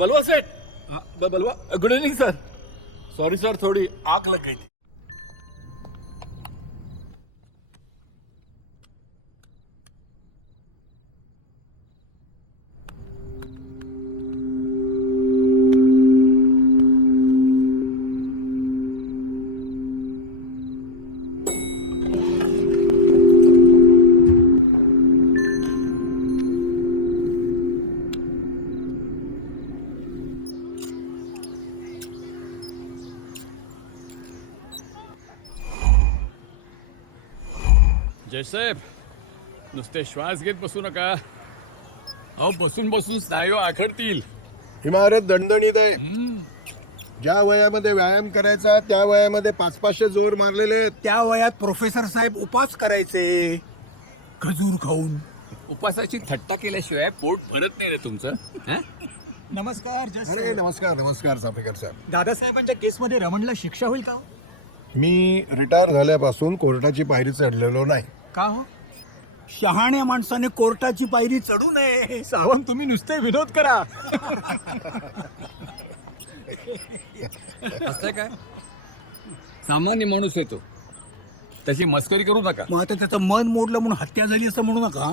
बलवा सेठ बलवा good evening sir. Sorry sir, थोड़ी आग लग गई थी. जयसाहेब, नुसते श्वास घेत बसू नका. अहो, बसून बसून स्नायू आखडतील. इमारत दणदणीत आहे. ज्या वयामध्ये व्यायाम करायचा त्या वयामध्ये 500-500 जोर मारलेले आहेत. त्या वयात प्रोफेसर साहेब उपास करायचे खजूर खाऊन. उपासाची थट्टा केल्याशिवाय पोट भरत नाही रे तुमचं. हं? नमस्कार अरे नमस्कार नमस्कार चाफेकर साहेब. दादासाहेबांच्या केसमध्ये रमणला शिक्षा होईल का हो? मी रिटायर झाल्यापासून कोर्टाची पायरी चढलेलो नाही. का हो? शहाण्या माणसाने कोर्टाची पायरी चढू नये. सावंत, तुम्ही नुसते विरोध करा. असं काय? सामान्य माणूस येतो, त्याची मस्करी करू नका. मग आता त्याचं मन मोडलं म्हणून हत्या झाली असं म्हणू नका.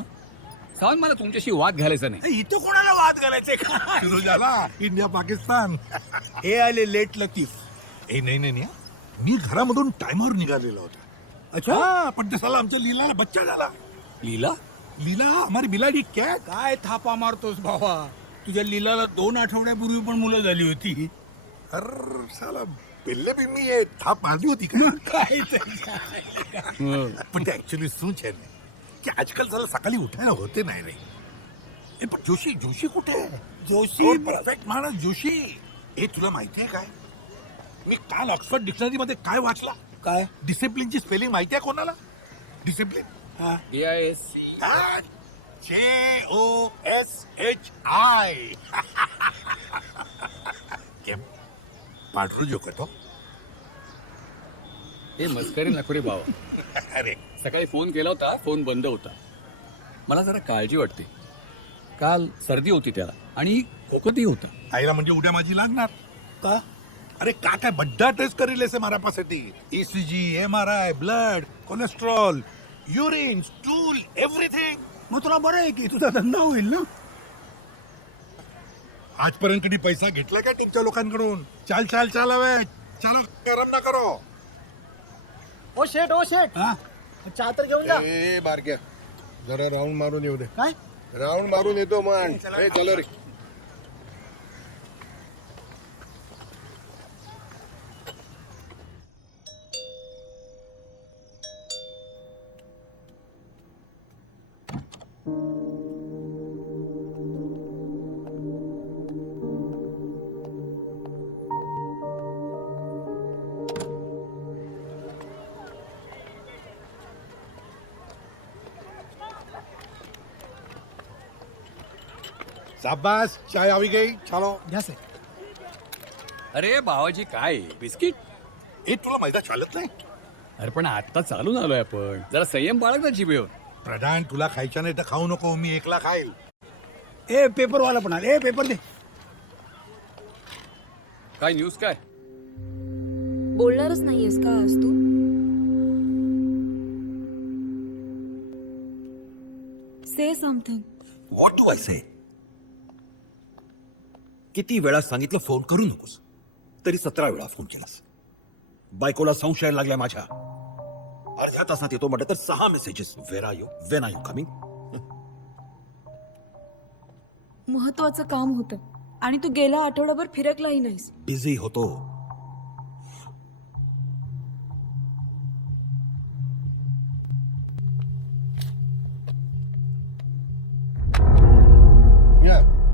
सावंत, मला तुमच्याशी वाद घालायचा नाही. इथं कोणाला वाद घालायचे का? सुरू झाला इंडिया पाकिस्तान. हे आले लेट लतीफ. नाही मी घरामधून टायमावर निघालेला होता. अच्छा, पण तसाला आमच्या लीलाला बच्चा झाला. लीला? लीला हमारी बिलाडी क्या. काय थापा मारतोस भावा? तुझ्या लीलाला 2 आठवड्यापूर्वी पण मुलं झाली होती. अरे साला पहले भी मी ये थाप मारली होती का. काय पण ते ऍक्च्युली सूच आहे ना की आजकाल त्याला सकाळी उठायला होते नाही रे. पण जोशी कुठे आहे? जोशी परफेक्ट माणूस जोशी. हे तुला माहिती आहे काय, मी काल ऑक्सफर्ड डिक्शनरी मध्ये काय वाचला. काय? डिसिप्लिनची स्पेलिंग माहिती आहे कोणाला? Discipline DISC. JOSHI. पाठरू जो करतो. हे मस्करी नको रे भावा. अरे सकाळी फोन केला होता, फोन बंद होता. मला जरा काळजी वाटते. काल सर्दी होती त्याला आणि खोकतही होता. आईला म्हणजे उद्या माझी लागणार का? अरे काय बड्डा टेस्ट करेल ऐसे मारा पासेती. ECG, MRI, blood, cholesterol, urine, stool, everything. मग तुला बरं आहे की तुझा धंदा होईल ना. आजपर्यंत कधी पैसा घेतला का टीमच्या लोकांकडून. चाल हवे चला गरम ना करो. ओ शेट हा? चहा तर घेऊन जा. ए बारक्या, जरा राऊंड मारून येऊ दे. काय? राऊंड मारून येतो मन. चलो रे. शाबाश, चाय આવી गई. चलो. घ्या सर. अरे भावाजी, काय बिस्किट? हे तुला मैदा चालत नाही. अरे पण आता चालून आलोय आपण. जरा संयम बाळग ना जिभेवर. प्रधान, तुला खायच्या नाही तर खाऊ नको. मी एकला खाईल. ए पेपरवाला पण आले. ए पेपर दे. काय न्यूज काय? बोलणारच नाहीयेस का आज तू? Say something. What do I say? किती वेळा सांगितलं फोन करू नकोस, तरी 17 वेळा फोन केलास. बायकोला संशय लागलाय माझ्या. अर्ध्या तासात येतो म्हटलं तर 6 messages. Where are you, when are you coming? महत्वाचं काम होतं आणि तू गेला आठवडाभर फिरकलाही नाहीस. बिझी होतो.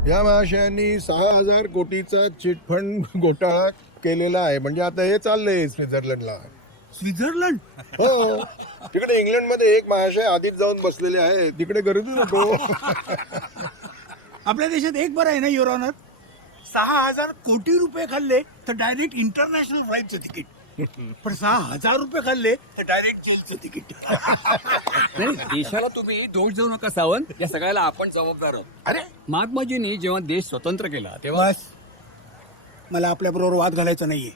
या महाशयांनी 6,000 कोटीचा चिटफंड घोटाळा केलेला आहे. म्हणजे आता हे चाललंय स्वित्झर्लंडला. स्वित्झर्लंड? हो, तिकडे इंग्लंडमध्ये एक महाशय आधीच जाऊन बसलेले आहे. तिकडे गर्दी नको. आपल्या देशात एक बरं आहे ना युअर ऑनर. 6,000 कोटी रुपये खाल्ले तर डायरेक्ट इंटरनॅशनल फ्लाईटचं तिकीट. पण 6,000 रुपये खाल्ले तर डायरेक्ट जेलचं तिकीट. नाही, देशाला तुम्ही दोष देऊ नका सावंत. या सगळ्याला आपण जबाबदार आहोत. अरे महात्माजींनी जेव्हा देश स्वतंत्र केला तेव्हा बस मला आपल्याबरोबर वाद घालायचा नाहीये.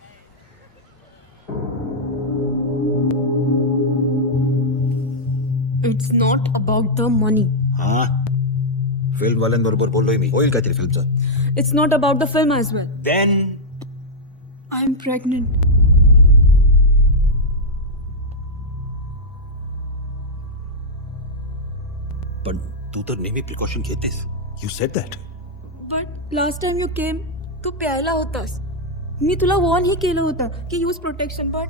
It's not about the money. हा फिल्म वाल्यांबरोबर बोललोय मी, होईल काहीतरी फिल्मचं. It's not about the film as well. Then I am pregnant. पण तू तर नेहमी प्रिकॉशन घेतेस. You said that. But last time you came तू प्यायला होतास. मी तुला वॉर्न ही केलं होतं की यूज प्रोटेक्शन, बट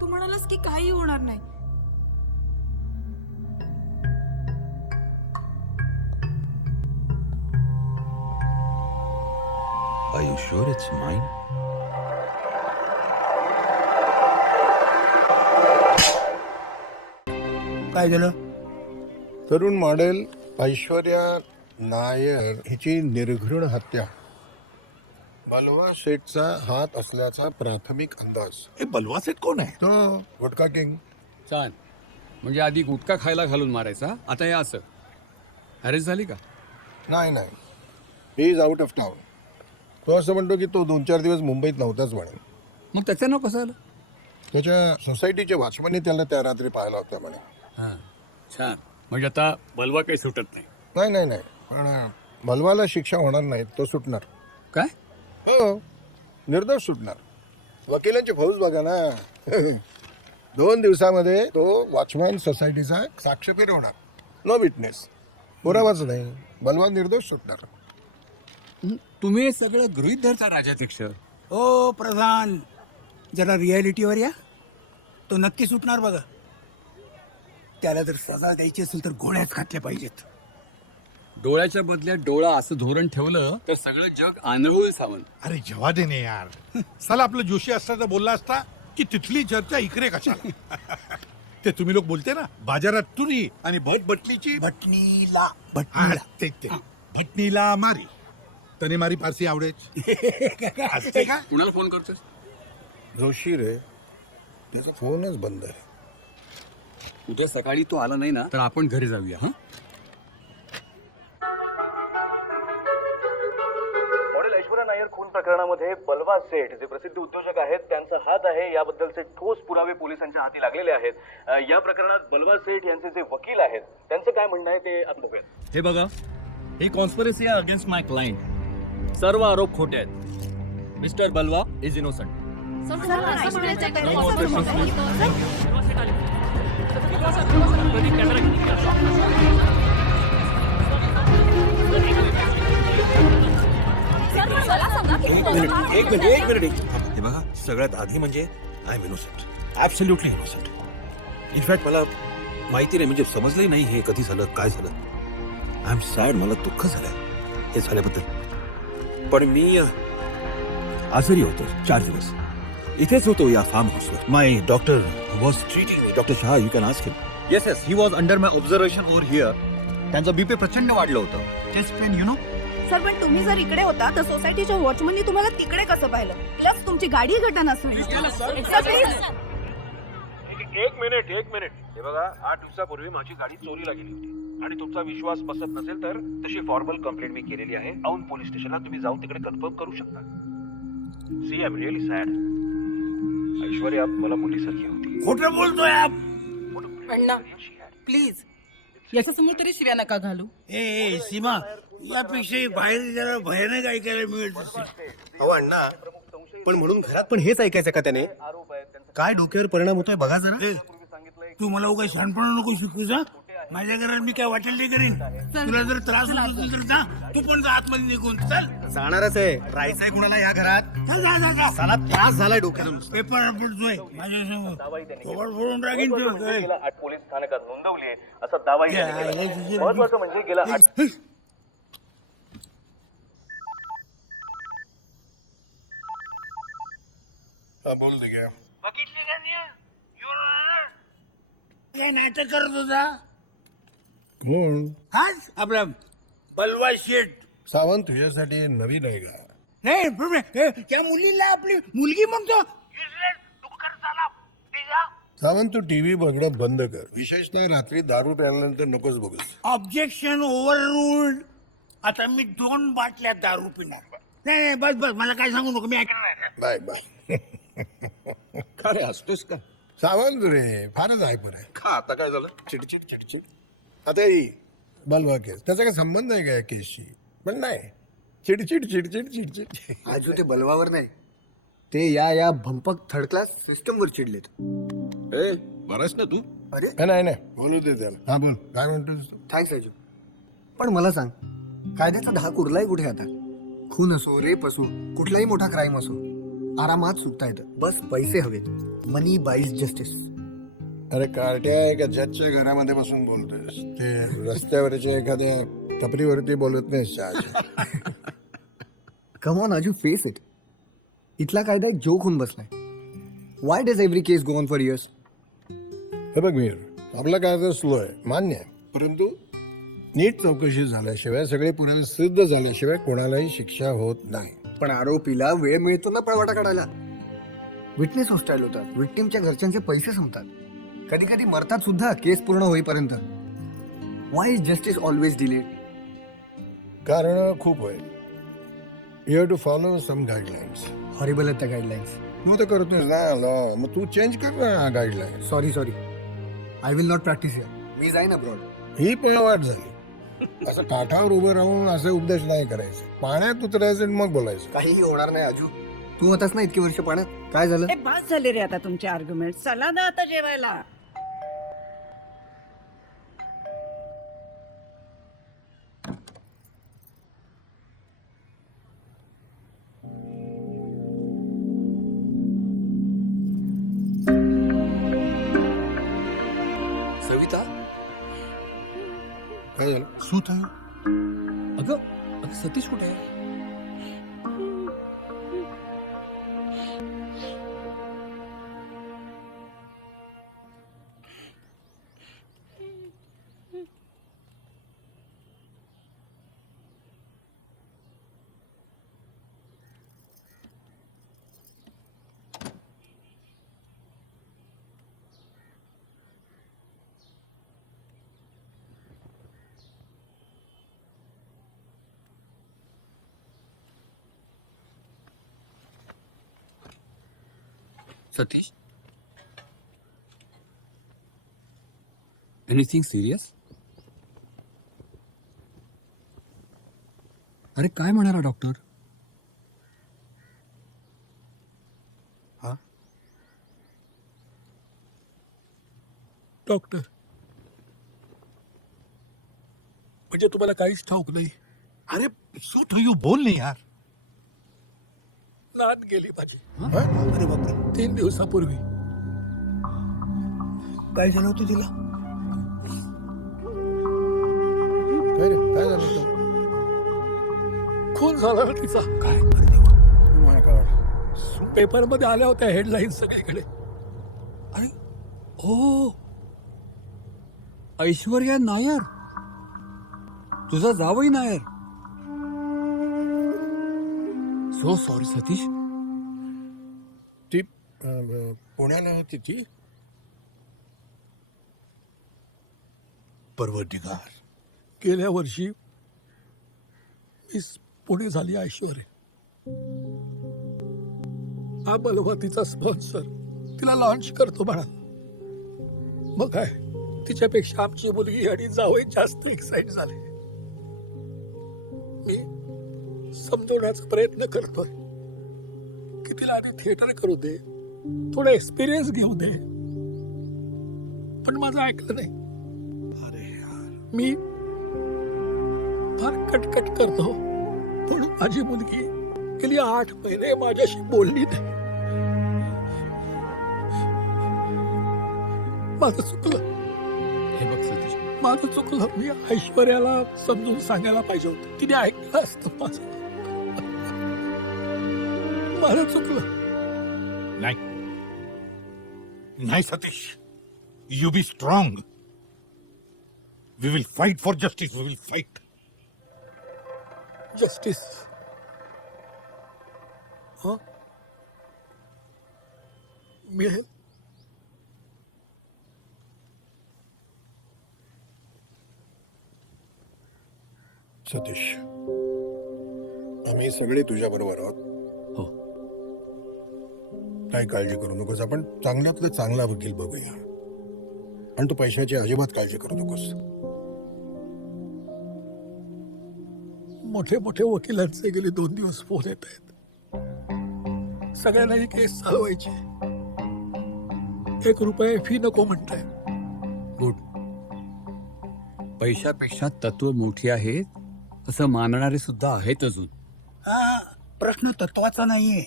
तू म्हणालास की काही होणार नाही. Are you sure it's mine? काय झालं? तरुण मॉडेल ऐश्वर्या नायर हिची निर्घृण हत्या बलवा शेठचा हात असल्याचा प्राथमिक अंदाज. हे बलवा सेठ कोण आहे? तो गुटखा किंग. छान. म्हणजे आधी गुटखा खायला घालून मारायचा, आता हे असं. अरेस्ट झाली का? नाही नाही, he is out of town. तो असं म्हणतो की तो 2-4 दिवस मुंबईत नव्हताच म्हणे. मग त्याचं नाव कसं आलं? त्याच्या सोसायटीच्या वॉचमनने त्याला त्या रात्री पाहिला होता म्हणे. हां, छान. म्हणजे आता बलवा काही सुटत नाही. नाही नाही नाही, पण बलवाला शिक्षा होणार नाही, तो सुटणार. काय? हो, निर्दोष सुटणार. वकिलांची फौज बघा ना. 2 दिवसामध्ये तो वॉचमॅन सोसायटीचा साक्ष फिरवणार. नो विटनेस, पुरावाच नाही. बलवा निर्दोष सुटणार. तुम्ही हे सगळं गृहीत धरता राजाध्यक्ष. ओ प्रधान, जरा रियालिटीवर या. तो नक्की सुटणार बघा. त्याला जर सजा द्यायची असेल तर गोळ्याच घातल्या पाहिजेत. डोळ्याच्या बदल्यात डोळा असं धोरण ठेवलं तर सगळं जग आंधळून सावं. अरे जेव्हा दे ने यार. चला आपलं जोशी असता तर बोलला असता की तिथली चर्चा इकडे कशाला. ते तुम्ही लोक बोलते ना, बाजारात तुरी आणि भटभटलीची भटणीला ते भटणीला मारी. तने मारी फारसी आवडेच. असते का? कुणाला फोन करतोस? जोशी रे, त्याचा फोनच बंद आहे. उद्या सकाळी तो आला नाही ना तर आपण घरी जाऊया. हा, मॉडेल ऐश्वर्या नायर खून प्रकरणामध्ये बलवा सेठ जे प्रसिद्ध उद्योजक आहेत त्यांचा हात आहे याबद्दलचे ठोस पुरावे पोलिसांच्या हाती लागलेले आहेत. या प्रकरणात बलवा सेठ यांचे जे वकील आहेत त्यांचं काय म्हणणं आहे ते आपण बघूया. हे बघा, ही कॉन्स्पिरसी आहे अगेन्स्ट माय क्लायंट. सर्व आरोप खोटे आहेत. मिस्टर बलवा इज इनोसंट. एक मिनिट. हे बघा, सगळ्यात आधी म्हणजे I am innocent. Absolutely innocent. In fact मला माहिती नाही, म्हणजे समजलंही नाही हे कधी झालं, काय झालं. I am sad. मला दुःख झालंय हे झाल्याबद्दल. पण मी आजारी होतो 4 दिवस. इथेच होतो या फार्म हाऊसवर. My doctor was treating me. Doctor Shah, you can ask him. Yes yes, he was under my observation over here. त्यांचं बीपी प्रचंड वाढलं होतं. Chest pain, you know. Sir, पण तुम्ही जर इकडे होता तर सोसायटीच्या वॉचमननी तुम्हाला तिकडे कसं पाहिलं? प्लस तुमची गाडी घटना असेल. एक मिनिट. हे बघा, 8 दिवसापूर्वी माझी गाडी चोरीला गेली होती आणि तुमचा विश्वास बसत नसेल तर तशी फॉर्मल कंप्लेंट मी केलेली आहे. औंध पोलीस स्टेशनला तुम्ही जाऊन तिकडे कन्फर्म करू शकता. See, I am really sad. Aishwarya मला मुलीसारखी होती. खोटं बोलतोय आप. अण्णा, प्लीज याच्यासमोर तरी शिव्या नका घालू. ए सीमा, यापेक्षा बाहेर जरा भयानक ऐकायला मिळत असेल. अहो अण्णा, पण म्हणून घरात पण हेच ऐकायचं का त्याने? काय डोक्यावर परिणाम होतोय बघा जरा. तू मला उगा शहाणपणा नको शिकू जा. माझ्या घरात मी काय वाटेल ते करीन. तुला जर त्रास होत असेल तर जा, तू पण जा आतमध्ये निघून. चल. जाणारच आहे, राहायचंय कुणाला या घरात? चल, जा. साला त्रास झालाय डोक्याला. पेपर पडतोय माझ्या समोर. कवर फोडून टाकीन तुला. 8 पोलीस स्थानकात नोंदवली आहे असा दावाही त्यांनी केला. महत्वाचं म्हणजे गेला 8 हा, बोल दे गया. बघितली का नाही? Your Honor, काय नाटक करत होता? कोण? हाच आपला बलवा शेठ. सावंत तुझ्यासाठी नवीन आहे का? नाही, पण त्या मुलीला आपली मुलगी म्हणतो. सावंत, तू टीव्ही बघणं बंद कर. विशेषतः रात्री दारू प्यायल्यानंतर नकोच बघूस. Objection over ruled. आता मी 2 बाटल्या दारू पिणार. नाही नाही, बस बस मला काय सांगू नको, मी ऐकणार नाही. Bye bye. का रे हसतोस का? सावंत रे फारच हायपर आहे. का आता काय झालं? चिडचिड चिडचिड. आता ही बलवा केस त्याचा काही संबंध आहे का या केसशी? पण नाही, चिडचिड चिडचिड चिडचिड. आजू ते बलवावर नाही, ते या भंपक थर्ड क्लास सिस्टमवर चिडलेत. ए बरंच ना तू? अरे नाही नाही बोलू दे त्याला. हा बोल, काय म्हणतोस तू? थँक्स आजू. पण मला सांग, कायद्याचा धाक उरलाय कुठे आता? खून असो, रेप असो, कुठलाही मोठा क्राईम असो, आरामात सुटता येतं. बस पैसे हवेत. मनी बाईज जस्टिस. अरे कार्ट्या एका जजच्या घरामध्ये बसून बोलतोयस, ते रस्त्यावरच्या एखाद्या टपरीवरती बोलत नाहीस चहाच्या. कम ऑन आजू, फेस इट. इथला कायदा एक जोक होऊन बसलाय. Y does every case go on for years? हे बघ मीर, आपला कायदा स्लो आहे मान्य आहे, परंतु नीट चौकशी झाल्याशिवाय, सगळे पुरावे सिद्ध झाल्याशिवाय कोणालाही शिक्षा होत नाही. पण आरोपीला वेळ मिळतो ना पळवाटा काढायला. विटनेस हॉस्टाईल होतात, विक्टिमच्या घरच्यांचे पैसे संपतात, कधी कधी मरतात सुद्धा केस पूर्ण होईपर्यंत. Why is justice always delayed? कारण खूप आहे. You have to follow some guidelines. Horrible आहेत त्या गाईडलाईन्स. तू तर करतोय ना law, मग तू चेंज कर ना guideline. Sorry I will not practice here. मी जाईन अब्रॉड. ही पळवाट झाली. असं काठावर उभं राहून असे उपदेश नाही करायचे. पाण्यात उतरायचं आणि मग बोलायचं. काहीही होणार नाही आजू. तू होतास ना इतकी वर्ष पाण्यात. काय झालं? बस झाले रे आता तुमचे आर्ग्युमेंट. चला ना आता जेवायला. सविता, काय झालं? શું થયું? अगं अगं सतीश कुठे आहे? Satish, anything serious? अरे काय म्हणाला डॉक्टर? डॉक्टर, म्हणजे तुम्हाला काहीच ठाऊक नाही? अरे શું થયું? बोल नाही यार. नात गेली माझी. अरे बापरे. 3 दिवसापूर्वी. काय झालं होतं तिला? काय रे, काय झालं होतं? खून झाला ना तिचा. काय अरे देवा. तुम्हाला काय वाटलं? पेपरमध्ये आल्या होत्या हेडलाईन सगळीकडे. अरे हो, ऐश्वर्या नायर, तुझा जावई नायर. So sorry Satish. ती पुण्याला होती ती. परवडीगार. गेल्या वर्षी मिस पुणे झाली ऐश्वर्या. हा बलवा तिचा स्पॉन्सर. तिला लॉन्च करतो म्हणा. मग काय, तिच्यापेक्षा आमची मुलगी आणि जावई जास्त एक्साइट झाले. मी समजवण्याचा प्रयत्न करतोय की तिला आधी थिएटर करू दे, थोडा एक्सपिरियन्स घेऊ दे, पण माझं ऐकलं नाही. अरे यार, मी फार कटकट करतो, पण माझी मुलगी गेली 8 महिने माझ्याशी बोलली नाही. माझं चुकलं. हे बघ सतीश, माझं चुकलं. मी ऐश्वर्याला समजून सांगायला पाहिजे होतं. तिने ऐकलं असतं माझं. माझं चुकलं. नाही Satish, you be strong. We will fight for justice. We will fight. Justice. मिळेल. सतीश, आम्ही सगळे तुझ्या बरोबर आहोत. हो. काही काळजी करू नकोस. आपण चांगल्यातलं चांगला वकील बघूया. आणि तू पैशाची अजिबात काळजी करू नकोस. मोठे मोठे वकिलांचे गेले 2 दिवस फोन येत आहेत. सगळ्यांना ही केस चालवायची. 1 रुपया फी नको म्हणताय. गुड. पैशापेक्षा तत्व मोठी आहेत असं मानणारे सुद्धा आहेत अजून. हा प्रश्न तत्वाचा नाहीये.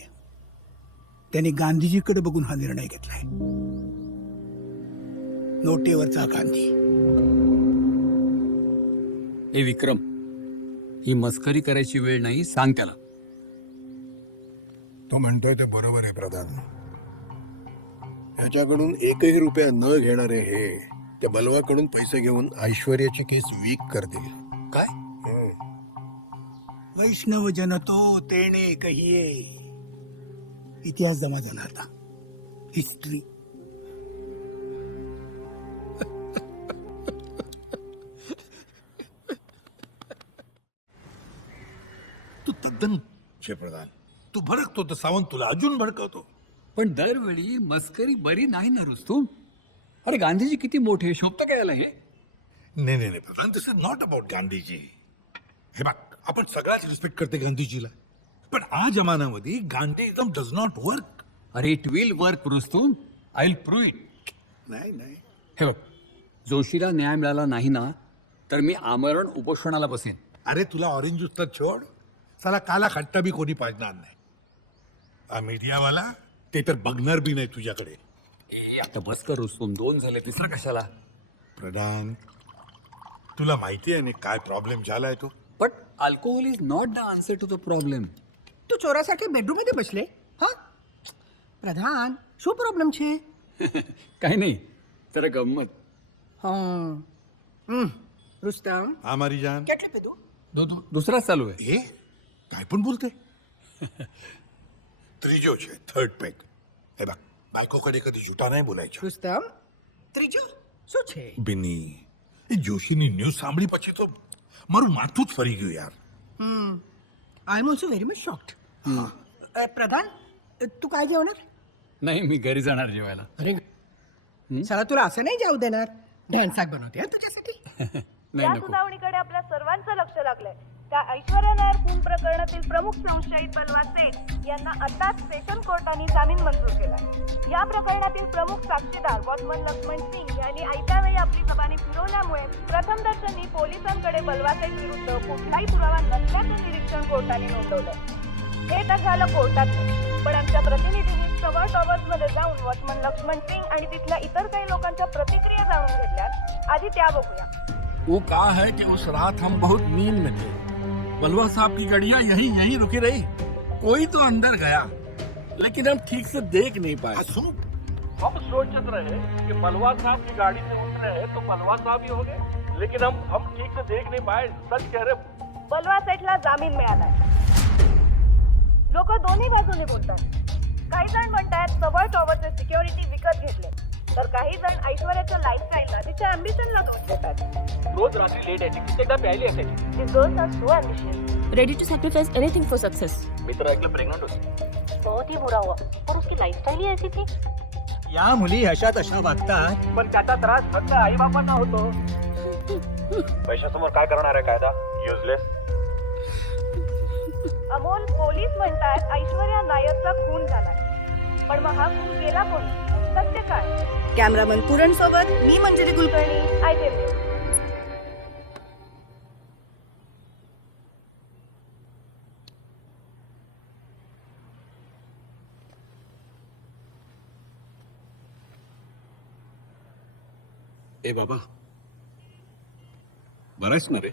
त्यांनी गांधीजीकडे बघून हा निर्णय घेतलाय. नोटेवरचा गांधी. ए विक्रम, ही मस्करी करायची वेळ नाही, सांग त्याला. तो म्हणतोय ते बरोबर आहे प्रधान. याच्याकडून 1ही रुपया न घेणारे हे त्या बलवाकडून पैसे घेऊन ऐश्वर्याची केस वीक करतील. काय? वैष्णव जन तो तेणे कहिए. इतिहास जमा झाला आता. हिस्ट्री. तू तद्दन छे प्रधान. तू भडकतो तर सावंत तुला अजून भडकवतो. पण दरवेळी मस्करी बरी नाही ना रुस्तुम. अरे गांधीजी किती मोठे, शोभतं काय याला हे? नाही नाही नाही प्रधान, दिस इज नॉट अबाउट गांधीजी. हे बघ, आपण सगळ्याच रिस्पेक्ट करते गांधीजीला, पण या जमान्यामध्ये गांधीइझम डज नॉट वर्क. अरे it will work Rustam. I will prove it. नाही नाही हे बघ, जोशीला न्याय मिळाला नाही ना तर मी आमरण उपोषणाला बसेन. अरे तुला ऑरेंज ज्यूस तर छोड, साला काला खट्टा बी कोणी पाजणार नाही. हा मीडियावाला ते तर बघणार बी नाही तुझ्याकडे. ए, आता बस कर रुस्तुम, 2 झाले, तिसरा कशाला? प्रधान, तुला माहिती आहे ना काय प्रॉब्लेम झालाय तो. But alcohol is not the answer to the problem. तू चोरासाठी बेडरूम मध्ये बसले. हा प्रधान, શું પ્રોબ્લેમ છે? काही नाही, जरा गंमत. रुस्तम, हा मारी जान. કેટલે પીધું? दुसराच चालू आहे. हे काय पण बोलते. ત્રીજો છે, થર્ડ પેક. हे बघ, बायकोकडे कधी जुटा नाही बोलायचं. रुस्तम, ત્રીજો શું છે? બિની, એ જોશીની ન્યૂઝ સાંભળી પછી તો મારું માથું જ ફરી ગયું યાર. I am also very much shocked. Pradhan, तू काय जेवणार? नाही, मी घरी जाणार जेवायला. अरे साला तुला असं नाही जाऊ देणार. ढॅन्साक बनवते तुझ्यासाठी. नाही या नको. सुनावणीकडे आपल्या सर्वांचं लक्ष लागलंय. त्या ऐश्वर्या नायर खून प्रकरणातील प्रमुख संशयित बलवा सेठ यांना आताच सेशन कोर्टाने जामीन मंजूर केलाय. या प्रकरणातील प्रमुख साक्षीदार वॉचमन लक्ष्मण सिंग यांनी आयत्या वेळी आपली जबानी फिरवल्यामुळे प्रथमदर्शनी पोलिसांकडे बलवा सेठ विरुद्ध कुठलाही पुरावा नसल्याचं निरीक्षण कोर्टाने नोंदवलंय. हे तर झालं कोर्टात, पण आमच्या प्रतिनिधींनी सवा टॉवर्स मध्ये जाऊन वॉचमन लक्ष्मण सिंग आणि तिथल्या इतर काही लोकांच्या प्रतिक्रिया जाणून घेतल्यात. आधी त्या बघूया. वो कहा है कि उस रात हम बहुत नींद में थे. बलवा साहब की गाड़ियां यही रुकी रही. कोई तो अंदर गया, लेकिन हम ठीक से देख नहीं पाए. सुनो, हम सोचते रहे कि बलवा साहब की गाड़ी से उतरे हैं तो बलवा साहब ही हो गए, लेकिन हम ठीक से देख नहीं पाए. सच कह रहे. बलवा सेठला जामीन मिळालाय. लोक दोन्ही बाजूने बोलतात. काही जण म्हणतात सवळ टॉवरचे सिक्युरिटी विकत घेतले, तर काही जण ऐश्वर्याच्या लाईफस्टाईलला तिच्या अँबिशनला दोष देतात. रोज रात्री लेट यायची, कित्येकदा प्यायली असायची. These girls are so ambitious. Ready to sacrifice anything for success. मी तर ऐकलं प्रेग्नंट होती. बहुत ही बुरा हुआ, और उसकी लाइफस्टाइल ही ऐसी थी. या मुली अशा तशा वागतात. पण त्याचा त्रास फक्त आई बापांना होतो. पैशासमोर काय करणार आहे कायदा? युजलेस. अमोल, पोलीस म्हणतात ऐश्वर्या नायरचा खून झालाय, पण मग हा खून केला कोणी? सत्य काय? कॅमेरामन पुरण सोबत मी मंजिरी कुलकर्णी, ITV न्यूज. ए बाबा, बराच ना रे?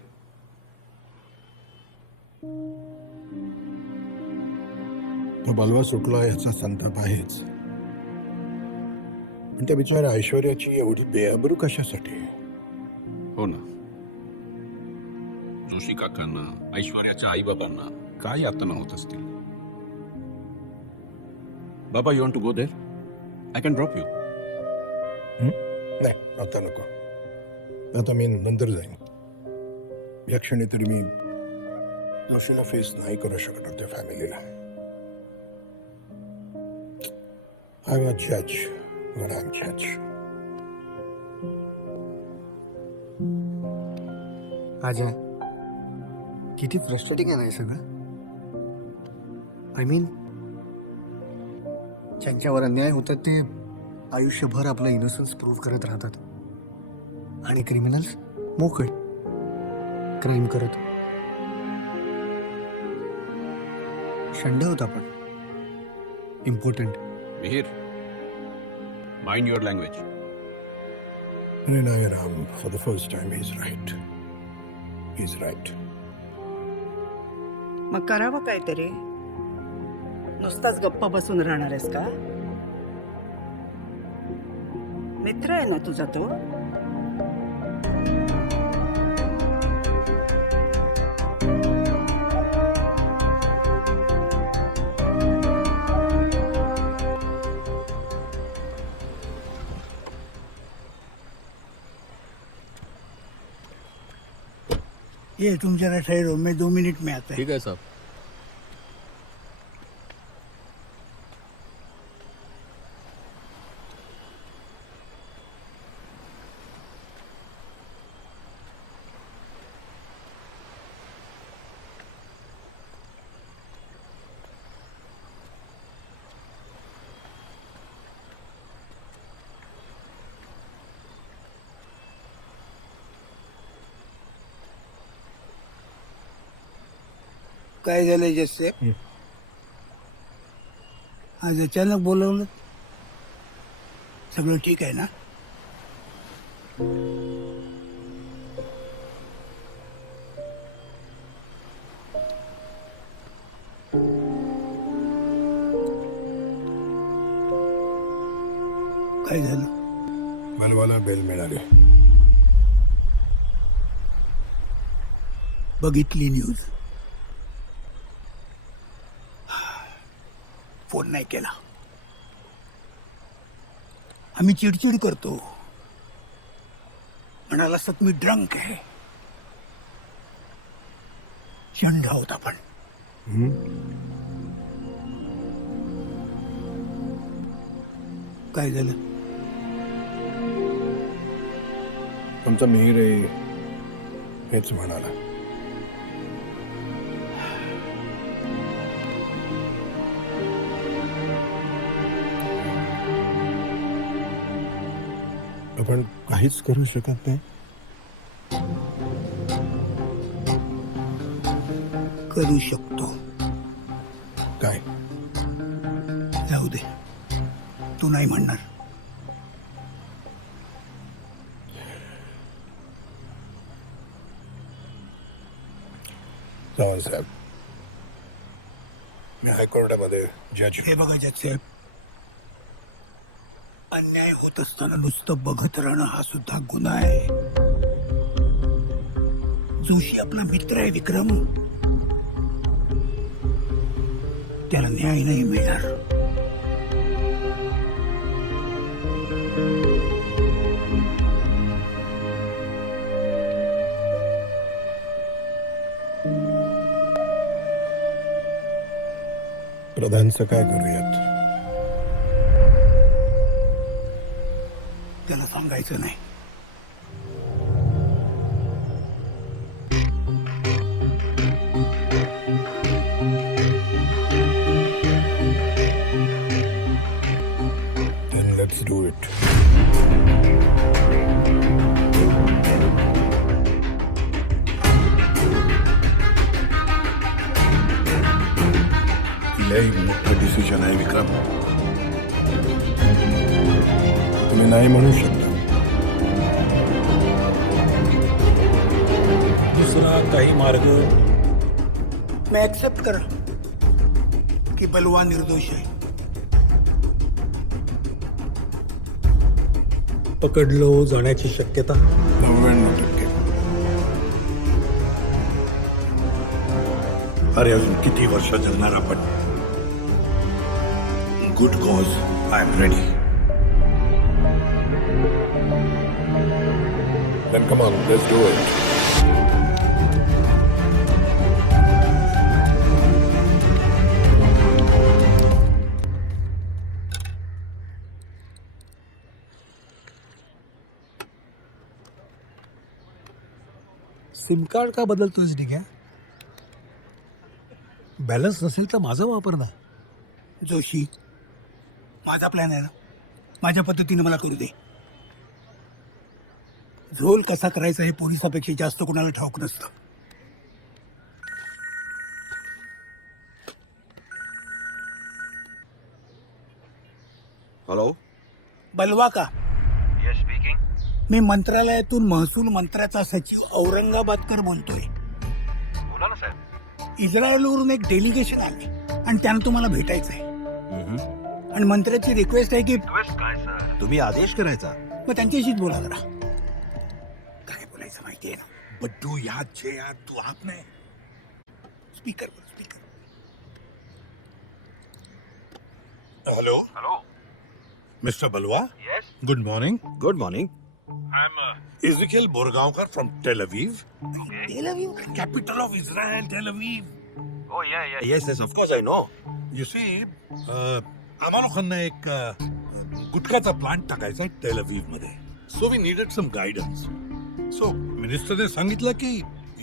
तो बलवा सुटला याचा संताप आहेच, पण त्या बिचाऱ्या ऐश्वर्याची एवढी बेअब्रू कशासाठी? हो ना. जोशी काकांना, ऐश्वर्याच्या आई बाबांना काय यातना होत असतील. बाबा, you want to go there? I can drop you. नाही, आता नको. आता मी नंतर जाईन. या क्षणी तरी मी जोशीला फेस नाही करू शकणार त्या फॅमिलीला. आय एम अ जज, व्हॉट आय एम जज. अजय, किती फ्रस्ट्रेटिंग आहे ना हे सगळं. आय मीन, ज्यांच्यावर अन्याय होतात ते आयुष्यभर आपलं इनोसन्स प्रूव्ह करत राहतात आणि क्रिमिनल्स मोकळे क्राईम करत. शंड होता पण important. Mihir, mind your language. नाही Ram, for the first time he is right. He is right. मग करावं काहीतरी. नुसताच गप्प बसून राहणार आहेस का? मित्र आहे ना तुझा तो. ये तुम जरा ठहरो, मैं 2 मिनट में आता है. ठीक है साहब. काय झालं जसे आज अचानक बोलवलं? सगळं ठीक आहे ना? काय झालं? बलवाला बेल मिळाली. बघितली न्यूज. फोन नाही केला. आम्ही चिडचिड करतो. म्हणाला असत मी ड्रंक आहे. शंड होता पण. काय झालं? तुमचा मिहीर हेच म्हणाला. आपण काहीच करू शकत नाही. करू शकतो. काय? जाऊ दे, तू नाही म्हणणार. चव्हाण साहेब, मी हायकोर्टामध्ये जज. हे बघा जज साहेब, अन्याय होत असताना नुसतं बघत राहणं हा सुद्धा गुन्हा आहे. जोशी आपला मित्र आहे विक्रम. त्याला न्याय नाही मिळणार. प्रधानचं काय करूयात? त्याला सांगायचं नाही. Then let's do it. लई मोठं डिसिजन आहे विक्रम. तुम्ही नाही म्हणू शकता. दुसरा काही मार्ग? मी ऍक्सेप्ट करा की बलवा निर्दोष आहे. पकडलो जाण्याची शक्यता? 99%. अरे अजून किती वर्ष जगणार आपण? Good cause, I am ready. Then come on, let's do it. SIM card का बदलतोयस ठीक आहे? बॅलन्स नसेल तर माझा वापर ना. जोशी, माझा प्लॅन आहे ना, माझ्या पद्धतीने मला करू दे. झोल कसा करायचा हे पोलिसापेक्षा जास्त कोणाला ठाऊक नसतं. हॅलो, बलवा का? Yes speaking. मी मंत्रालयातून महसूल मंत्र्याचा सचिव औरंगाबादकर बोलतोय. बोला ना साहेब. इस्रायलवरून एक डेलिगेशन आले आणि त्यांना तुम्हाला भेटायचं आहे. आणि मंत्र्याची रिक्वेस्ट आहे की रिक्वेस्ट काय सर? तुम्ही आदेश करायचा. मग त्यांच्याशीच बोला जरा. काय बोलायचं माहिती आहे ना? बड्डू याद छे याद तू हात नाही. Speaker speaker. Hello hello. Mister Balwa. Yes. Good morning. Good morning. I am Ezekiel Borgaonkar from Tel Aviv. Tel Aviv, capital of Israel, Tel Aviv. Oh yeah yeah. Yes yes of course I know. You see, आम्हा लोकांना एक गुटखाचा plant टाकायचा आहे Tel Aviv मध्ये. So we needed some guidance. So मिनिस्टरने सांगितलं की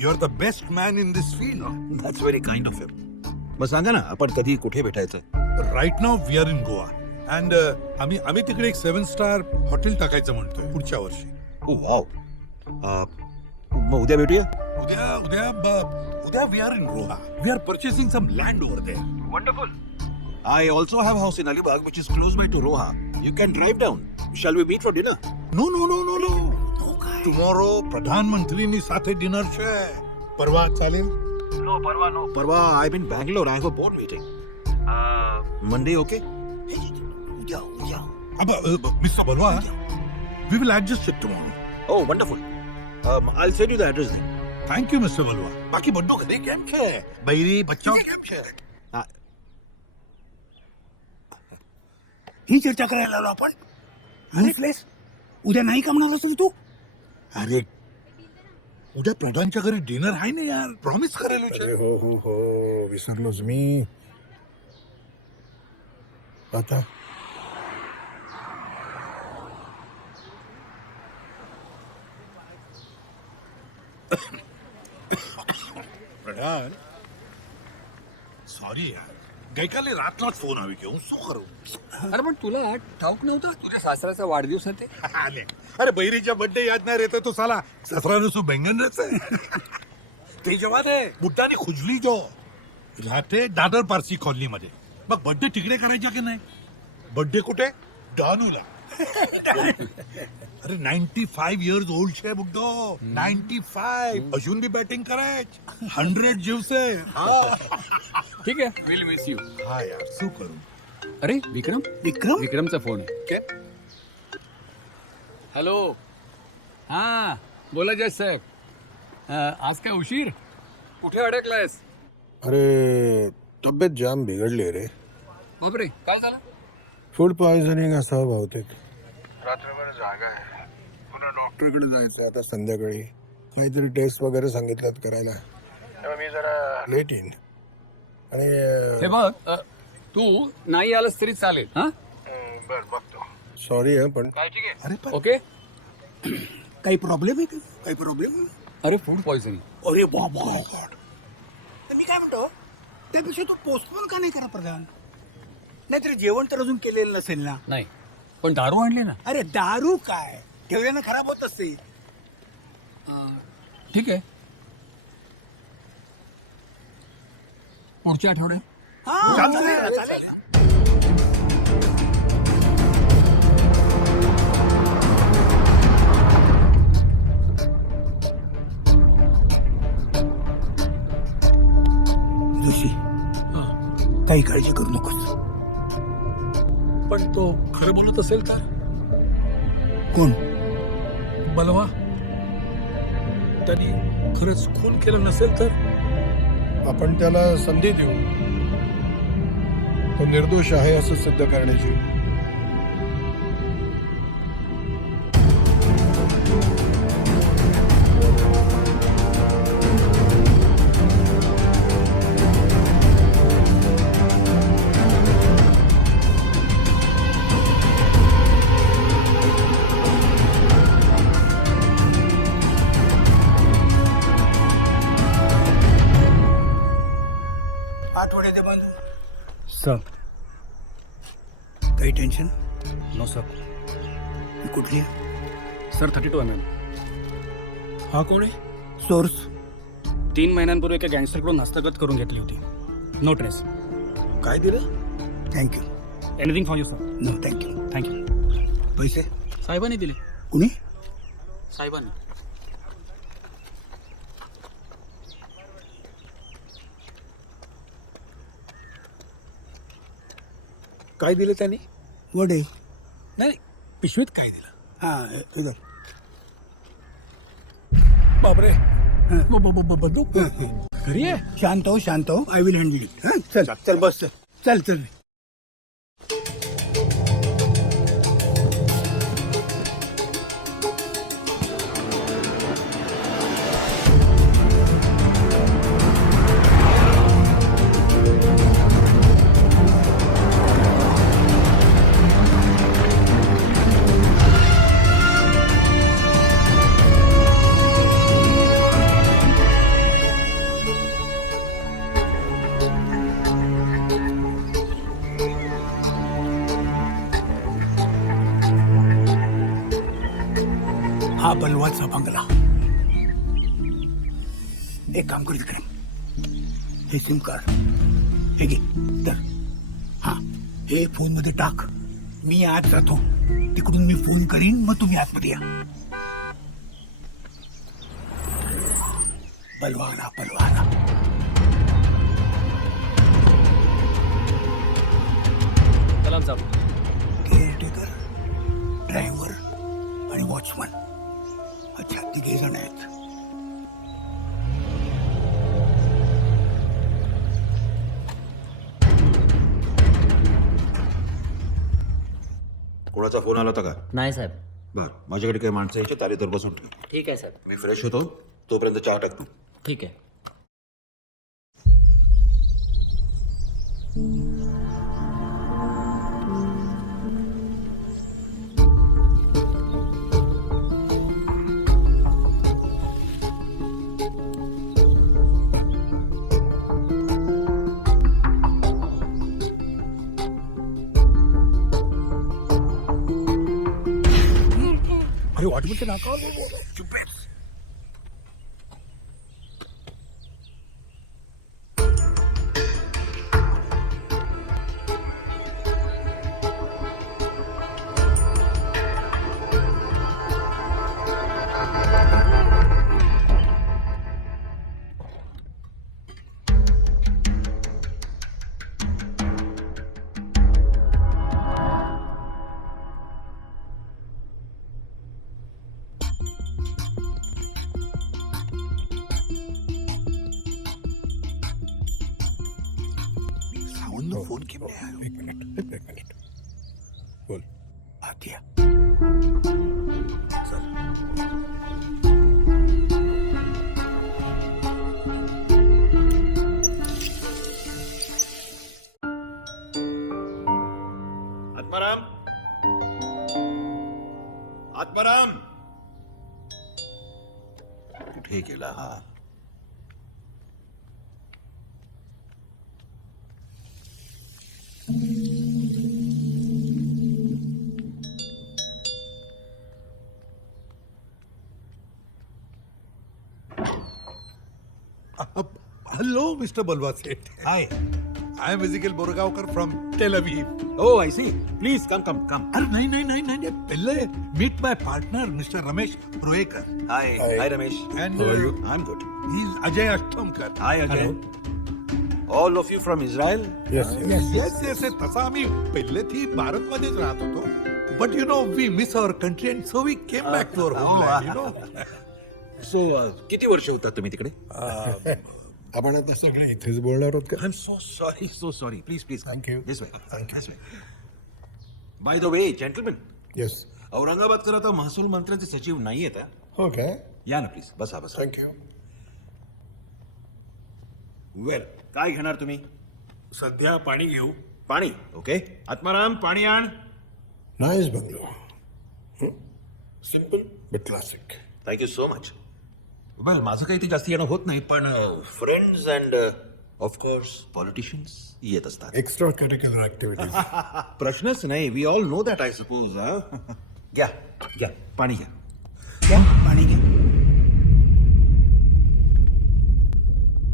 you are the best man in this field. That's very kind of him. मग सांगा ना, आपण कधी कुठे भेटायचं? Right now we are in Goa and आम्ही तिकडे एक 7 स्टार हॉटेल टाकायचं म्हणतोय पुढच्या वर्षी. Oh wow. मग उद्या भेटूया. उद्या we are in Goa. We are purchasing some land over there. Wonderful. I also have a house in Alibag which is close by to Roha. You can drive down. Shall we meet for dinner? No no no no no. Tomorrow प्रधानमंत्रीनी સાથે dinner છે. પરવા ચાલેલ? No परवा no. Parva, I'm in Bangalore. I have a board meeting. Monday, okay? Mister Balwa, we will adjust it tomorrow. Oh, wonderful. I'll send you the address then. Thank you mister Balwa. બાકી બડ્ડો ઘરે કેમ છે? બૈરી બચ્ચા કેમ છે? ही चर्चा करायला आलो आपण. युजलेस. उद्या नाही कामणार असतो तू. अरे उद्या प्रधानच्या घरी डिनर आहे ना यार. प्रॉमिस करेल. हो हो हो, विसरलोच मी. आता પ્રધાન સોરી યાર, ગઈકાલે રાતનો જ ફોન આવી ગયો. હું શું કરું? अरे पण तुला ठाऊक नव्हता तुझ्या सासऱ्याचा वाढदिवस आहे ते? आले. अरे बहिरीच्या बर्थडे याद नाही रहता तो साला ससरा सु बैंगन रहता. ते जेव्हा ते बुट्टाने खुजली जो राहते दादर पारसी कॉलनी मध्ये. मग बर्थडे तिकडे करायचा की नाही? बर्थडे कुठे? डॉनूला. अरे 95 इयर्स ओल्ड छे बुड्डो. 95 अजून बी बॅटिंग करायच. 100 जीवसे. ठीक आहे, विल मिस यू. हा यार, શું કરું? अरे विक्रम. विक्रम. विक्रमचा फोन आहे. हॅलो. हा बोला जज साहेब. आज काय उशीर? कुठे अडकलायस? अरे तब्येत जाम बिघडली रे. बापरे, काय झालं? फूड पॉयझनिंग असावं बहुतेक. रात्रभर जागा आहे. पुन्हा डॉक्टरकडे जायचं आता संध्याकाळी. काहीतरी टेस्ट वगैरे सांगितलं करायला. तेव्हा मी जरा लेट येईन. आणि हे बघ, तू नाही आलास तरी चालेल. हा बर बघतो. सॉरी आहे पण अरे पण ओके. काही प्रॉब्लेम आहे का? काही प्रॉब्लेम? अरे फूड पॉयझनिंग. अरे बाबा. तर मी काय म्हणतो, त्यापेक्षा तो पोस्टपोन का नाही करा प्रधान? नाहीतरी जेवण तर अजून केलेलं नसेल ना? नाही, पण दारू आणली ना. अरे दारू काय ठेवल्यानं खराब होत असते. ठीक आहे, पुढच्या आठवड्यात. चालेल. जोशी, काही काळजी करू नकोस. पण तो खरं बोलत असेल तर? कोण? बलवा. त्यांनी खरंच खून केलं नसेल तर? आपण त्याला संधी देऊ. तो निर्दोष आहे असं सिद्ध करण्याची. कोण आहे ते बांधू? सर. काही टेन्शन? No sir. कुठली आहे? Sir 32 MM. हा कोण आहे? सोर्स? 3 महिन्यांपूर्वी एका गँगस्टरकडून हस्तगत करून घेतली होती. No trace. काय दिलं? Thank you. Anything for you sir. No thank you. Thank you. पैसे? साहेबांनी दिले. कुणी? साहेबांनी. काय दिलं त्यांनी? वडे. नाही पिशवीत काय दिलं? हा इधर. बापरे बंदूक घरी आहे. शांत हो आय विल हँडल इट. हां चल चल बस चल चल. हा बलवाचा बंगला. एक काम कर तिकडे. हे सिम कार्ड हे घे तर. हा हे फोन मध्ये टाक. मी आत जातो. तिकडून मी फोन करीन मग तुम्ही आतमध्ये या. बलवाला बलवाला. चला साहेब. केअरटेकर, ड्रायव्हर आणि वॉचमन. अच्छा 3 जण आहेत. कोणाचा फोन आला होता का? नाही साहेब. बर, माझ्याकडे काही माणसं यायची, तारीतर बसून ठेव. ठीक आहे साहेब. मी फ्रेश होतो, तोपर्यंत चहा टाकतो. ठीक आहे. अरे वॉचमनचं नाका. चुप आहे. सावंतनं फोन केला. एक मिनिट बोल. आत या. आत्माराम, आत्माराम कुठे गेला हा? Hello mister Balwa Seth. Hi, I am Ezekiel Borgaonkar from Tel Aviv. Oh, I see. Please come. अरे नाही पहले meet my partner mister Ramesh Roekar. Hi, Ramesh. And How are you? I'm good. he is Ajay Ashtomkar. Hi, Ajay. All of you from Israel? Yes. तसा आम्ही पहिलेથી भारतमध्येच राहत होतो. But you know, we miss our country and so we came back to our homeland, you know. So, किती वर्ष होता तुम्ही तिकडे? आपण आता सगळे इथेच बोलणार आहोत का? I'm so sorry. Please. Thank you. This way. This way. By the way, gentlemen, yes. Aurangabadkar आता महसूल मंत्र्यांचे सचिव नाही आहेत. हो काय? या ना प्लीज, बसा. थँक्यू. वेल, काय घेणार तुम्ही? सध्या पाणी घेऊ. पाणी. ओके. आत्माराम, पाणी आण. Nice bungalow. Simple but classic. Thank you so much. Well, माझं काही ते जास्त येणं होत नाही, पण फ्रेंड्स अँड ऑफकोर्स पॉलिटिशियन्स येत असतात. Extra curricular activities. प्रश्नच नाही. We all know that I suppose. घ्या घ्या पाणी घ्या. घ्या पाणी घ्या.